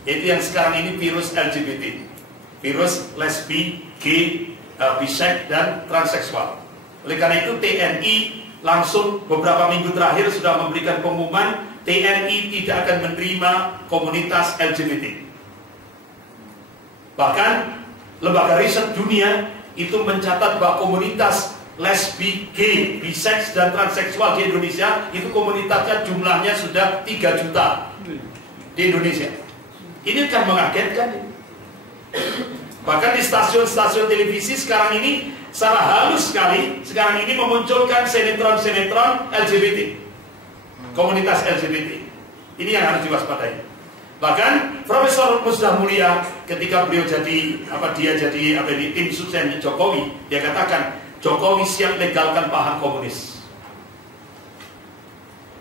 Itu yang sekarang ini virus LGBT, virus lesbi, gay, biseks dan transseksual. Oleh karena itu TNI langsung beberapa minggu terakhir sudah memberikan pengumuman TNI tidak akan menerima komunitas LGBT. Bahkan lembaga riset dunia itu mencatat bahwa komunitas lesbi, gay, biseks dan transseksual di Indonesia itu komunitasnya jumlahnya sudah 3 juta di Indonesia. Ini kan mengagetkan. Bahkan di stasiun-stasiun televisi sekarang ini secara halus sekali sekarang ini memunculkan sinetron-sinetron LGBT, komunitas LGBT. Ini yang harus diwaspadai. Bahkan Profesor Musdah Mulia ketika beliau jadi tim sukses Jokowi, dia katakan Jokowi siap legalkan paham komunis.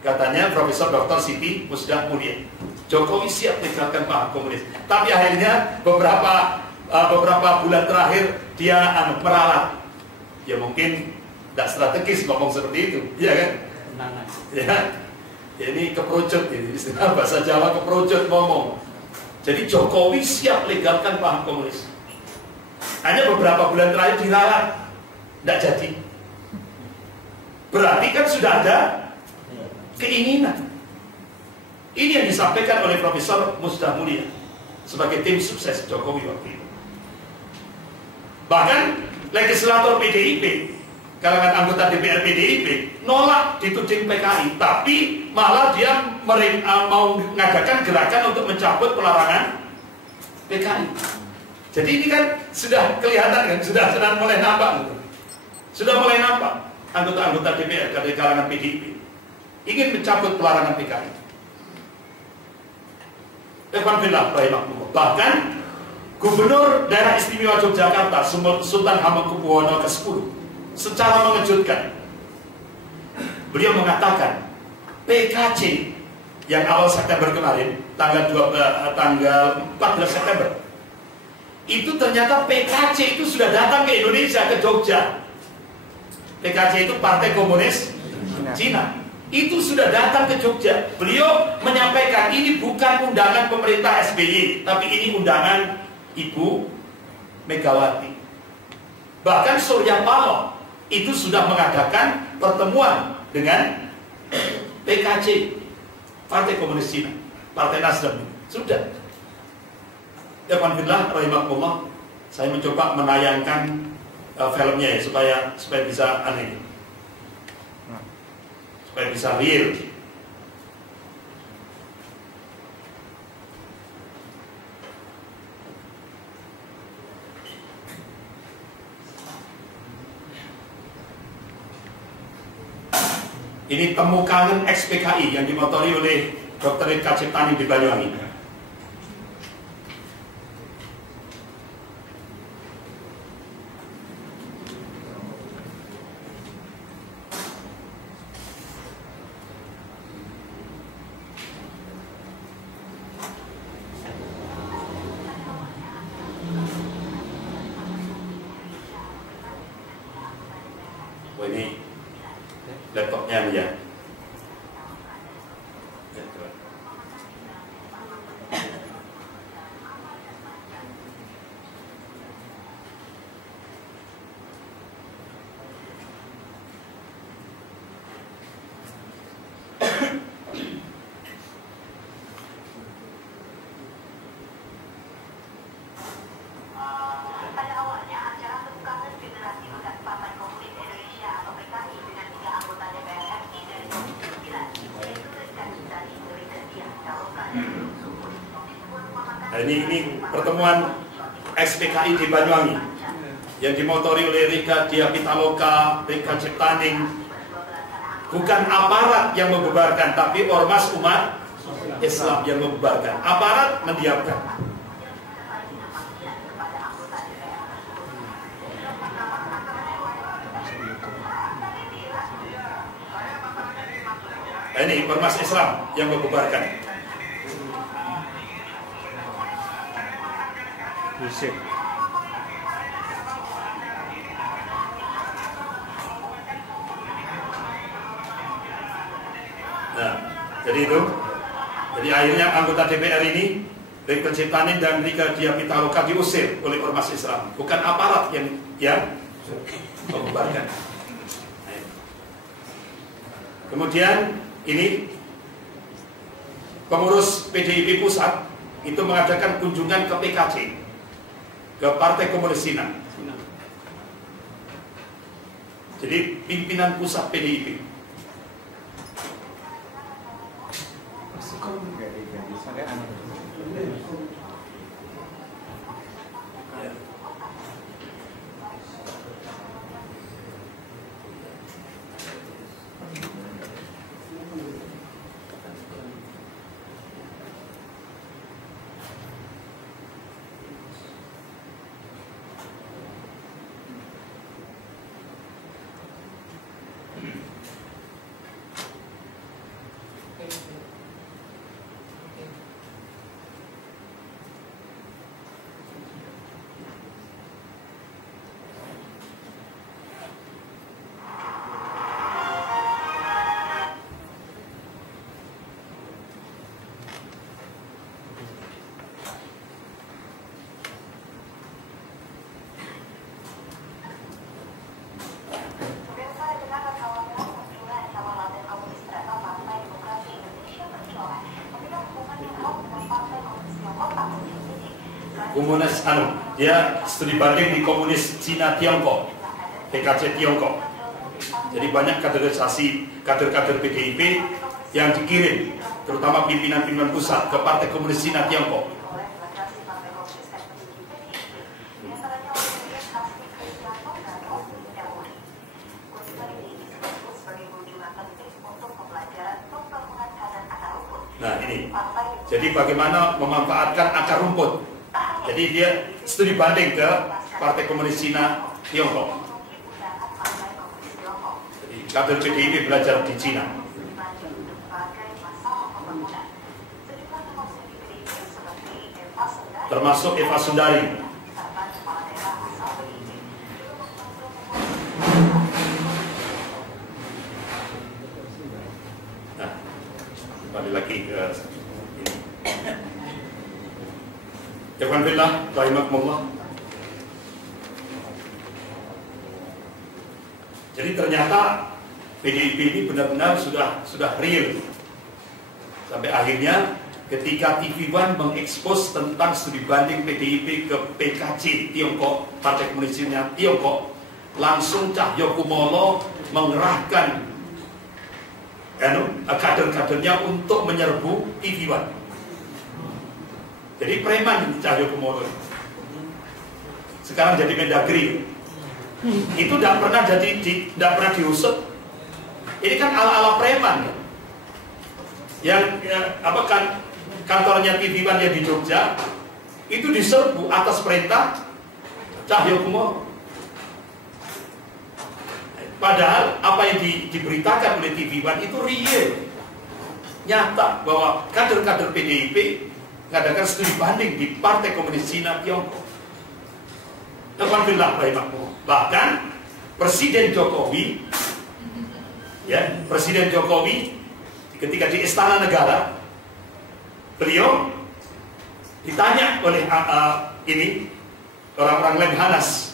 Katanya Profesor Dr. Siti Musdah Mulia. Jokowi siap legalkan paham komunis. Tapi akhirnya beberapa bulan terakhir dia meralat. Ya mungkin tidak strategis ngomong seperti itu, ya kan? Ya, ini keperucut, istilah bahasa Jawa keperucut ngomong. Jadi Jokowi siap legalkan paham komunis. Hanya beberapa bulan terakhir diralat, tidak jadi. Berarti kan sudah ada keinginan. Ini yang disampaikan oleh Profesor Musdah Mulia sebagai tim sukses Jokowi waktu itu. Bahkan legislator PDIP, kalangan anggota DPR PDIP, nolak dituding PKI, tapi malah dia mau mengadakan gerakan untuk mencabut pelarangan PKI. Jadi ini kan sudah kelihatan kan, sudah mulai nampak, sudah mulai nampak anggota-anggota DPR dari kalangan PDIP ingin mencabut pelarangan PKI. Bahkan Gubernur Daerah Istimewa Yogyakarta Sultan Hamengkubuwono ke-10 secara mengejutkan beliau mengatakan PKC yang awal September kemarin tanggal 14 September itu ternyata PKC itu sudah datang ke Indonesia, ke Jogja. PKC itu Partai Komunis Cina. Itu sudah datang ke Jogja. Beliau menyampaikan ini bukan undangan pemerintah SBY, tapi ini undangan Ibu Megawati. Bahkan Surya Paloh itu sudah mengadakan pertemuan dengan PKC, Partai Komunis Cina, Partai Nasdem. Sudah. Alhamdulillah, rahimahullah, saya mencoba menayangkan filmnya ya, supaya bisa aneh, supaya bisa real. Ini temu kangen ex-PKI yang dimotori oleh Dr. Rika Ciptaning di Banyuwangi. Oh, ini laptopnya nih ya. Nah, ini pertemuan ex-PKI di Banyuwangi yang dimotori oleh Rika Diah Pitaloka, Rika Ciptaning. Bukan aparat yang membubarkan, tapi ormas umat Islam yang membubarkan. Aparat mendiamkan. Nah, ini ormas Islam yang membubarkan. Musik. Nah, jadi itu. Jadi akhirnya anggota DPR ini, Rika Ciptaning dan Rika Diah Pitaloka diusir oleh ormas Islam, bukan aparat yang membubarkan. Kemudian ini pengurus PDIP pusat itu mengadakan kunjungan ke PKC, ke Partai Komunis Cina. Jadi pimpinan pusat PDIP. komunis dia studi banding di komunis Cina Tiongkok, PKC Tiongkok. Jadi banyak kaderisasi kader-kader PDIP yang dikirim, terutama pimpinan-pimpinan pusat ke Partai Komunis Cina Tiongkok. Nah ini, jadi bagaimana memanfaatkan akar rumput. Jadi dia studi banding ke Partai Komunis Cina Tiongkok. Jadi kader PDIP belajar di Cina. Termasuk Eva Sundari. Nah, kembali lagi ke ini. Alhamdulillah, rahimakumullah. Jadi ternyata PDIP ini benar-benar sudah real. Sampai akhirnya ketika TV One mengekspos tentang studi banding PDIP ke PKC Tiongkok, Partai Komunis Cina Tiongkok, langsung Cahyokumolo mengerahkan kader-kadernya untuk menyerbu TV One. Jadi preman Cahyokumolo sekarang jadi Mendagri. Itu tidak pernah diusut. Ini kan ala-ala preman yang kantornya TV One yang di Jogja itu diserbu atas perintah Cahyokumolo. Padahal apa yang diberitakan oleh TV One itu real, nyata, bahwa kader-kader PDIP mengadakan studi banding di Partai Komunis Cina Tiongkok. Alhamdulillah, bahkan Presiden Jokowi ketika di Istana Negara, beliau ditanya oleh orang-orang Lemhanas,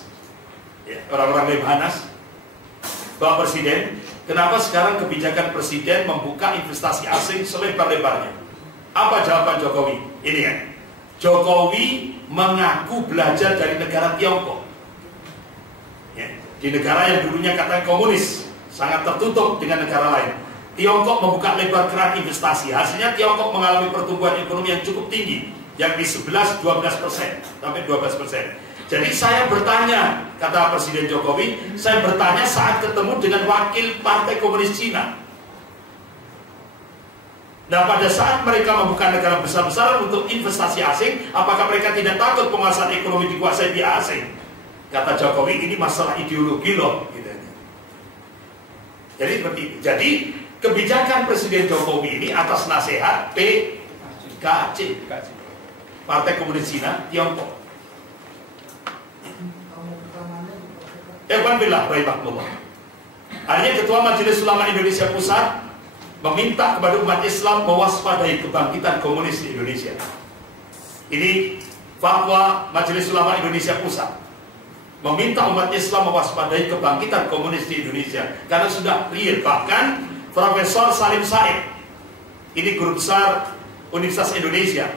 Bapak Presiden, kenapa sekarang kebijakan Presiden membuka investasi asing selebar-lebarnya? Apa jawaban Jokowi? Ini kan, Jokowi mengaku belajar dari negara Tiongkok, di negara yang dulunya katanya komunis, sangat tertutup dengan negara lain. Tiongkok membuka lebar keran investasi. Hasilnya Tiongkok mengalami pertumbuhan ekonomi yang cukup tinggi, yang di 11-12% sampai 12%. Jadi saya bertanya, kata Presiden Jokowi, saya bertanya saat ketemu dengan wakil Partai Komunis Cina. Nah, pada saat mereka membuka negara besar-besaran untuk investasi asing, apakah mereka tidak takut penguasaan ekonomi dikuasai pihak asing? Kata Jokowi, ini masalah ideologi loh. Gitu. Jadi seperti itu. Jadi kebijakan Presiden Jokowi ini atas nasihat PKC, Partai Komunis Cina Tiongkok. Alhamdulillah, rahimahullah. Akhirnya Ketua Majelis Ulama Indonesia Pusat meminta kepada umat Islam mewaspadai kebangkitan komunis di Indonesia. Ini fatwa Majelis Ulama Indonesia Pusat, meminta umat Islam mewaspadai kebangkitan komunis di Indonesia karena sudah real. Bahkan Profesor Salim Said, ini guru besar Universitas Indonesia,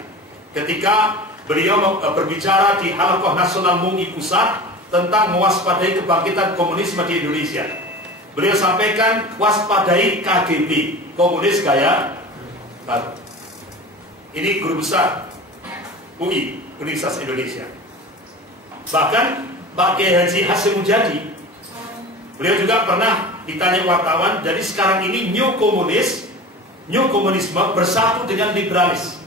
ketika beliau berbicara di Halaqah Nasional MUI Pusat tentang mewaspadai kebangkitan komunisme di Indonesia, beliau sampaikan waspadai KGB, komunis gaya baru. Ini guru besar UI, Universitas Indonesia. Bahkan Pak Kiai Haji Hashim Mujadi, beliau juga pernah ditanya wartawan, jadi sekarang ini new komunisme bersatu dengan liberalis.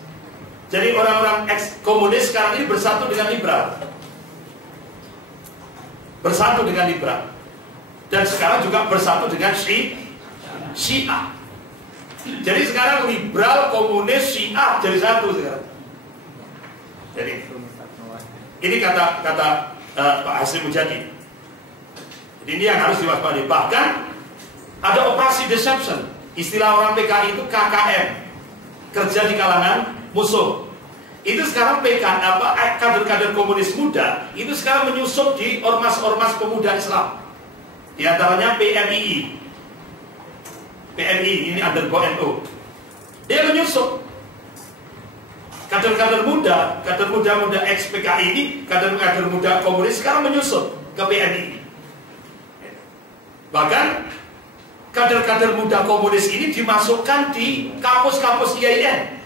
Jadi orang-orang ex-komunis sekarang ini bersatu dengan liberal. Bersatu dengan liberal. Dan sekarang juga bersatu dengan Syiah. Jadi sekarang liberal, komunis, Syiah jadi satu sekarang. Jadi ini kata Pak Hashim Mujadi. Jadi ini yang harus diwaspadai. Bahkan ada operasi deception. Istilah orang PKI itu KKM, kerja di kalangan musuh. Itu sekarang kader-kader komunis muda itu sekarang menyusup di ormas-ormas pemuda Islam. Di antaranya PMII. PMI ini undergo NU. Dia menyusup. kader-kader muda ex-PKI ini, kader-kader muda komunis sekarang menyusup ke PNI. Bahkan kader-kader muda komunis ini dimasukkan di kampus-kampus IAIN.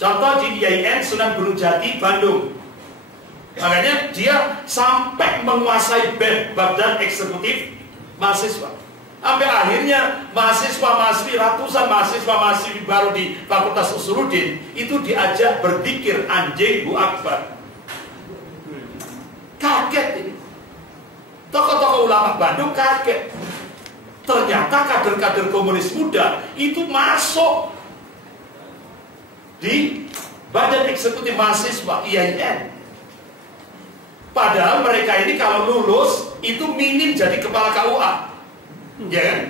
Contoh di IAIN Sunan Gunung Jati, Bandung. Makanya dia sampai menguasai badan eksekutif mahasiswa. Sampai akhirnya mahasiswa-mahasiswi, ratusan mahasiswa-mahasiswi baru di Fakultas Usuluddin itu diajak berzikir anjing Bu Akbar. Kaget ini. Tokoh-tokoh ulama Bandung kaget. Ternyata kader-kader komunis muda itu masuk di badan eksekutif mahasiswa IAIN. Padahal mereka ini kalau lulus itu minim jadi kepala KUA. Ya kan?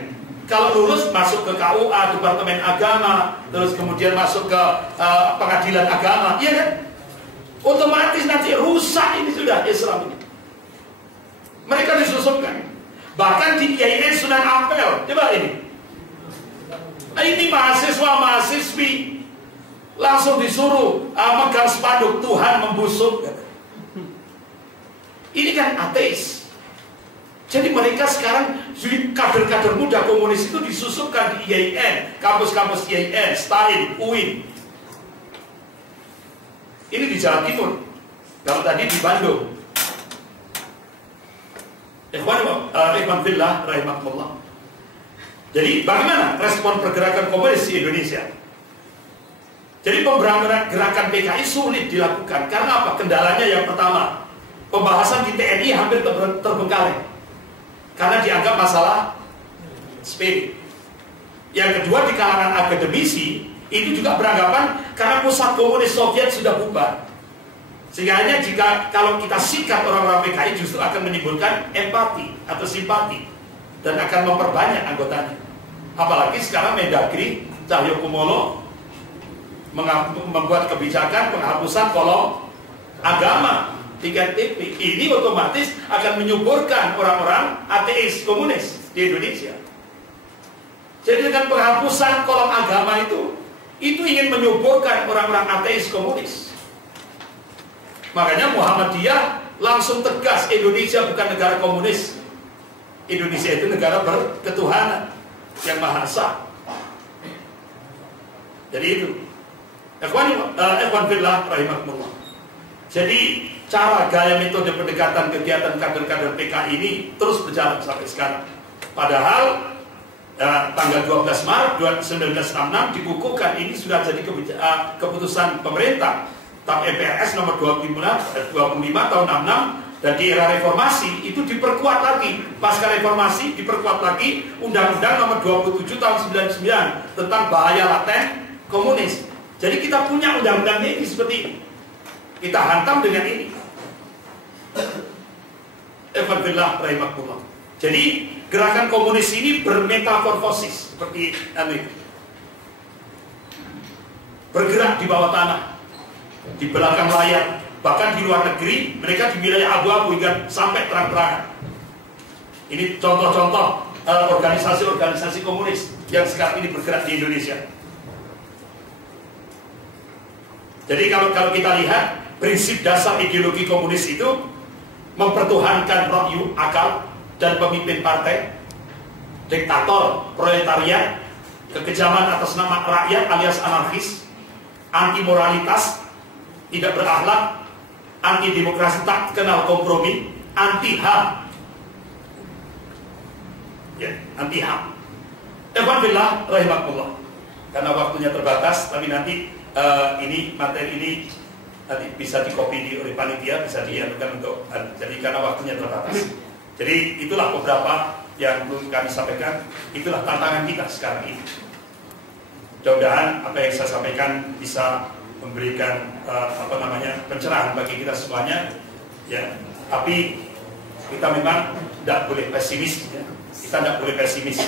Kalau lulus masuk ke KUA, Departemen Agama, terus kemudian masuk ke Pengadilan Agama, iya kan? Otomatis nanti rusak ini sudah Islam ini. Mereka disusupkan. Bahkan di IAIN Sunan Ampel, coba ini. Ini mahasiswa-mahasiswi langsung disuruh megang spanduk Tuhan membusuk. Ini kan ateis. Jadi mereka sekarang kader-kader muda komunis itu disusupkan di IAIN, kampus-kampus IAIN, STAIN, UIN. Ini di Jawa Timur. Kalau tadi di Bandung. Ikhwan fillah rahimahullah. Jadi bagaimana respon pergerakan komunis di Indonesia? Jadi pemberantasan gerakan PKI sulit dilakukan. Karena apa? Kendalanya yang pertama, pembahasan di TNI hampir terbengkalai. Karena dianggap masalah sepele. Yang kedua, di kalangan akademisi itu juga beranggapan karena pusat komunis Soviet sudah bubar. Sehingga hanya kalau kita sikat orang-orang PKI justru akan menimbulkan empati atau simpati dan akan memperbanyak anggotanya. Apalagi sekarang Mendagri Cahyokumolo membuat kebijakan penghapusan kolom agama 3TP. Ini otomatis akan menyuburkan orang-orang ateis komunis di Indonesia. Jadi dengan penghapusan kolom agama itu ingin menyuburkan orang-orang ateis komunis. Makanya Muhammadiyah langsung tegas, Indonesia bukan negara komunis. Indonesia itu negara berketuhanan yang Maha Esa. Jadi itu. Ikhwan fillah rahimahumullah. Jadi cara gaya metode pendekatan kegiatan kader-kader PKI ini terus berjalan sampai sekarang. Padahal tanggal 12 Maret 1966 dikukuhkan, ini sudah jadi keputusan pemerintah TAP MPRS nomor 25 tahun 66, dan di era reformasi itu diperkuat lagi. Pasca reformasi diperkuat lagi Undang-Undang nomor 27 tahun 99 tentang bahaya laten komunis. Jadi kita punya undang-undangnya ini seperti ini. Kita hantam dengan ini. Alhamdulillah rahimahullah. Jadi gerakan komunis ini bermetamorfosis seperti ini. Bergerak di bawah tanah, di belakang layar, bahkan di luar negeri, mereka di wilayah abu-abu hingga sampai terang-terangan. Ini contoh-contoh organisasi-organisasi komunis yang sekarang ini bergerak di Indonesia. Jadi kalau kita lihat prinsip dasar ideologi komunis itu mempertuhankan ra'yu, akal, dan pemimpin partai, diktator, proletariat, kekejaman atas nama rakyat alias anarkis, anti moralitas, tidak berakhlak, anti demokrasi, tak kenal kompromi, anti HAM. Ya, anti HAM. Alhamdulillah rahimahullah. Karena waktunya terbatas, tapi nanti ini materi ini nanti bisa dikopi oleh panitia, bisa dianukan untuk, jadi karena waktunya terbatas. Jadi itulah beberapa yang belum kami sampaikan. Itulah tantangan kita sekarang ini. Mudah-mudahan apa yang saya sampaikan bisa memberikan pencerahan bagi kita semuanya. Ya, tapi kita memang tidak boleh pesimis. Ya. Kita tidak boleh pesimis.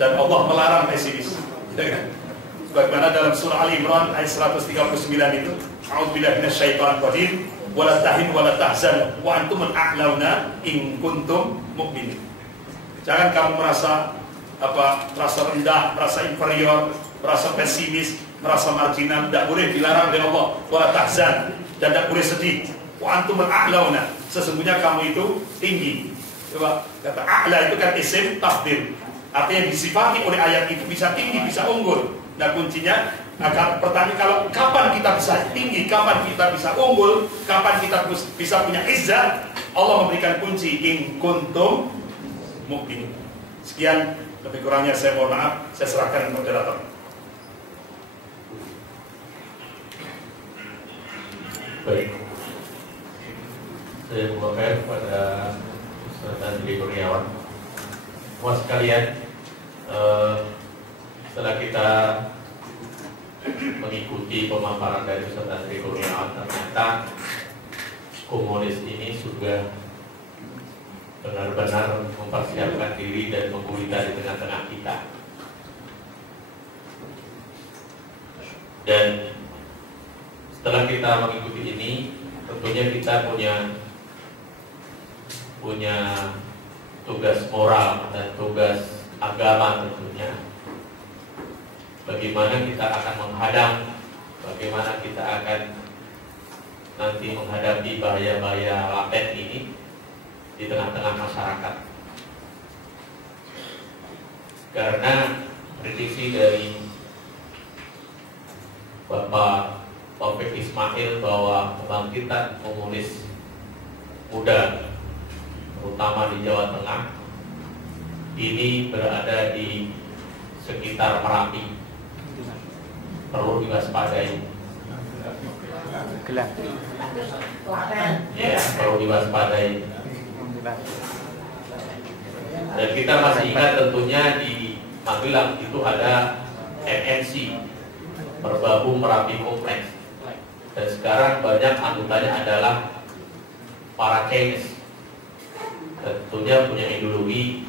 Dan Allah melarang pesimis. Ya, kan? Bagaimana dalam surah Ali Imran ayat 139 itu, A'udzubillahi minasyaitonir rajim, wala tahinu wala tahzanu wa antumul a'launa in kuntum mu'minin. Jangan kamu merasa rendah, merasa inferior, merasa pesimis, merasa marginal, tidak boleh dilarang oleh Allah. Wala tahzan, dan tidak boleh sedih. Wa antumul a'launa, sesungguhnya kamu itu tinggi. Coba kata a'la itu kan isim tafdil, artinya disifati oleh ayat itu bisa tinggi, bisa unggul. Nah kuncinya akan pertanyaan, kalau kapan kita bisa tinggi, kapan kita bisa unggul, kapan kita bisa punya izzah, Allah memberikan kunci in kuntum mu'minin. Sekian, lebih kurangnya saya mohon maaf, saya serahkan ke moderator. Baik, saya membawakan kepada Ustaz Andri Kurniawan. Semua sekalian, setelah kita mengikuti pemaparan dari Ustaz Andri Kurniawan, ternyata komunis ini sudah benar-benar mempersiapkan diri dan menggulita di tengah-tengah kita. Dan setelah kita mengikuti ini, tentunya kita punya tugas moral dan tugas agama tentunya. Bagaimana kita akan menghadang, bagaimana kita akan nanti menghadapi bahaya-bahaya laten ini di tengah-tengah masyarakat. Karena prediksi dari Bapak Taufik Ismail bahwa kebangkitan komunis muda, terutama di Jawa Tengah, ini berada di sekitar Merapi, perlu diwaspadai. Ya, perlu diwaspadai. Dan kita masih ingat tentunya di Magelang itu ada MNC, Merbabu Merapi Kompleks. Dan sekarang banyak anggotanya adalah para Chinese, tentunya punya ideologi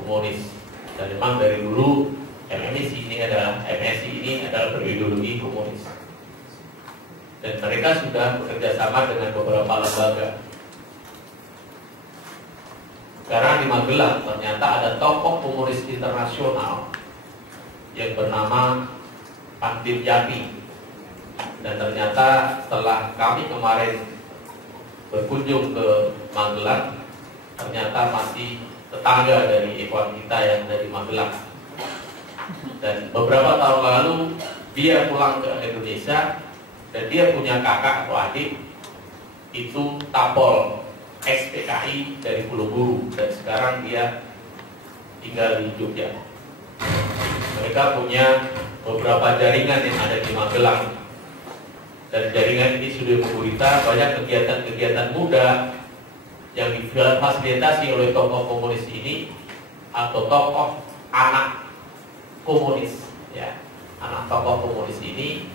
komunis. Dan memang dari dulu MNC ini adalah berideologi komunis. Dan mereka sudah bekerja sama dengan beberapa lembaga. Sekarang di Magelang ternyata ada tokoh komunis internasional yang bernama Pandim Yati. Dan ternyata setelah kami kemarin berkunjung ke Magelang, ternyata masih tetangga dari ikhwan kita yang dari Magelang. Dan beberapa tahun lalu dia pulang ke Indonesia dan dia punya kakak atau adik itu Tapol ex-PKI dari Pulau Buru, dan sekarang dia tinggal di Jogja. Mereka punya beberapa jaringan yang ada di Magelang, dan jaringan ini sudah menggulita banyak kegiatan-kegiatan muda yang difasilitasi oleh tokoh komunis ini atau tokoh anak komunis, ya, anak tokoh komunis ini.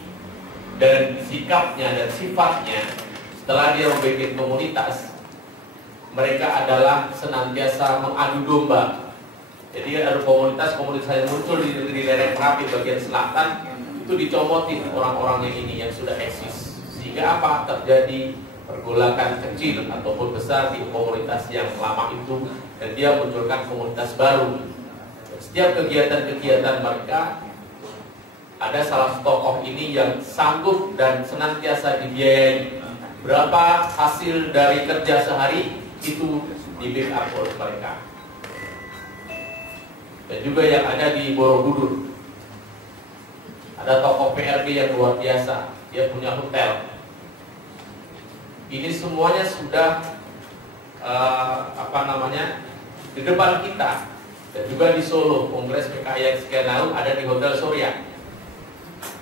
Dan sikapnya dan sifatnya setelah dia membuat komunitas, mereka adalah senantiasa mengadu domba. Jadi ada komunitas yang muncul di lereng Merapi bagian selatan itu dicomotin orang-orang yang ini yang sudah eksis, sehingga apa, terjadi pergolakan kecil ataupun besar di komunitas yang lama itu, dan dia munculkan komunitas baru. Setiap kegiatan-kegiatan mereka ada salah satu tokoh ini yang sanggup dan senantiasa dibiayai. Berapa hasil dari kerja sehari itu di backup oleh mereka. Dan juga yang ada di Borobudur, ada tokoh PRB yang luar biasa, dia punya hotel. Ini semuanya sudah di depan kita. Dan juga di Solo, Kongres PKI yang sekian lalu ada di Hotel Surya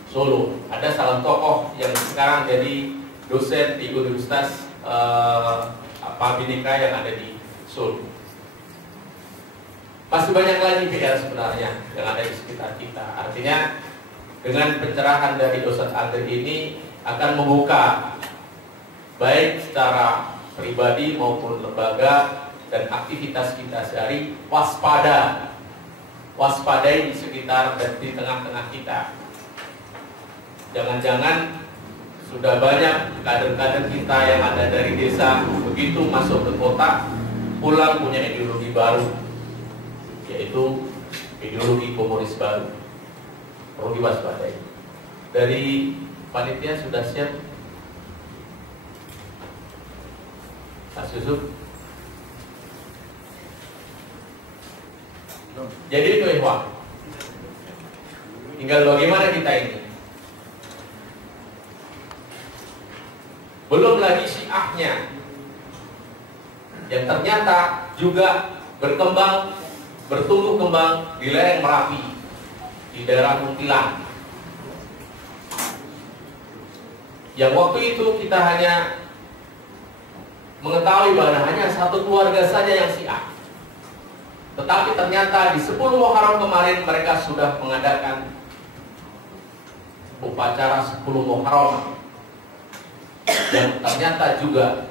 Solo. Ada salah tokoh yang sekarang jadi dosen di Universitas Bhinneka yang ada di Solo. Masih banyak lagi PR sebenarnya yang ada di sekitar kita. Artinya dengan pencerahan dari Ustaz Andri ini akan membuka baik secara pribadi maupun lembaga dan aktivitas kita sehari, waspadai di sekitar dan di tengah-tengah kita. Jangan-jangan sudah banyak kader-kader kita yang ada dari desa begitu masuk ke kota, pulang punya ideologi baru, yaitu ideologi komunis baru. Perlu diwaspadai. dari panitia sudah siap? Mas Yusuf. Jadi itu ikhwah. Tinggal bagaimana kita ini. Belum lagi syiahnya yang ternyata juga berkembang, bertumbuh kembang di lereng Merapi, di daerah Kuntilan. Yang waktu itu kita hanya mengetahui bahwa hanya satu keluarga saja yang syiah. Tetapi ternyata di 10 Muharram kemarin mereka sudah mengadakan upacara 10 Muharram. Dan ternyata juga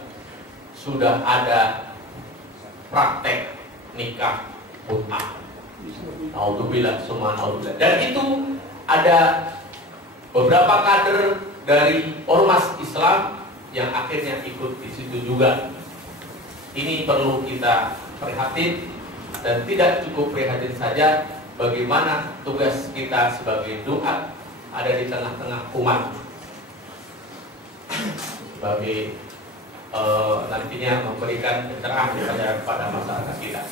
sudah ada praktek nikah mut'ah. Naudzubillah, summa naudzubillah. Dan itu ada beberapa kader dari ormas Islam yang akhirnya ikut di situ juga. Ini perlu kita prihatin, dan tidak cukup prihatin saja, bagaimana tugas kita sebagai duat ada di tengah-tengah umat, sebagai nantinya memberikan pencerahan kepada masyarakat kita.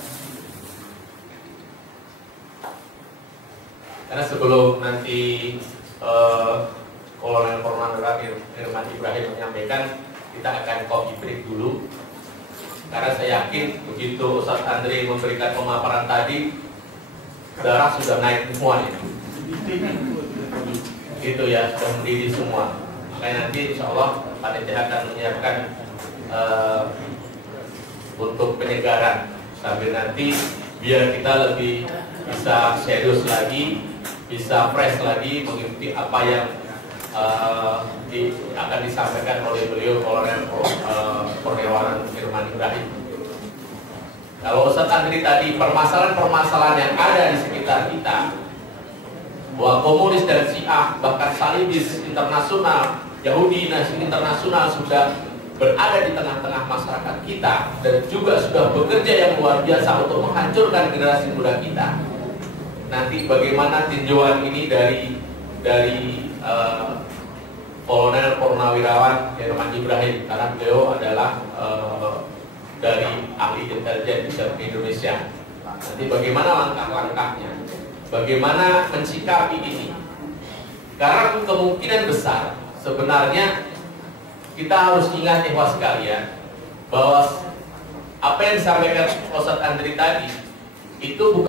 Karena sebelum nanti Kolonel Purnawirawan Irman Ibrahim menyampaikan, kita akan coffee break dulu. Karena saya yakin begitu Ustadz Andri memberikan pemaparan tadi, darah sudah naik semua ya. Gitu ya, sudah mendidih semua. Makanya nanti insya Allah panitia akan menyiapkan untuk penyegaran sambil nanti biar kita lebih bisa serius lagi, bisa fresh lagi mengikuti apa yang akan disampaikan oleh beliau Kolonel Purnawirawan Irman Ibrahim. Kalau Ustadz Andri tadi permasalahan-permasalahan yang ada di sekitar kita, bahwa komunis dan Syiah bahkan Salibis internasional, Yahudi Nasib internasional sudah berada di tengah-tengah masyarakat kita dan juga sudah bekerja yang luar biasa untuk menghancurkan generasi muda kita. Nanti bagaimana tinjauan ini dari Kolonel Purnawirawan Irman Ibrahim, karena beliau adalah dari ahli intelijen Indonesia. Nanti bagaimana langkah-langkahnya, bagaimana mensikapi ini? Karena kemungkinan besar sebenarnya kita harus ingat ikhwah sekalian bahwa apa yang disampaikan Ustadz Andri tadi itu bukan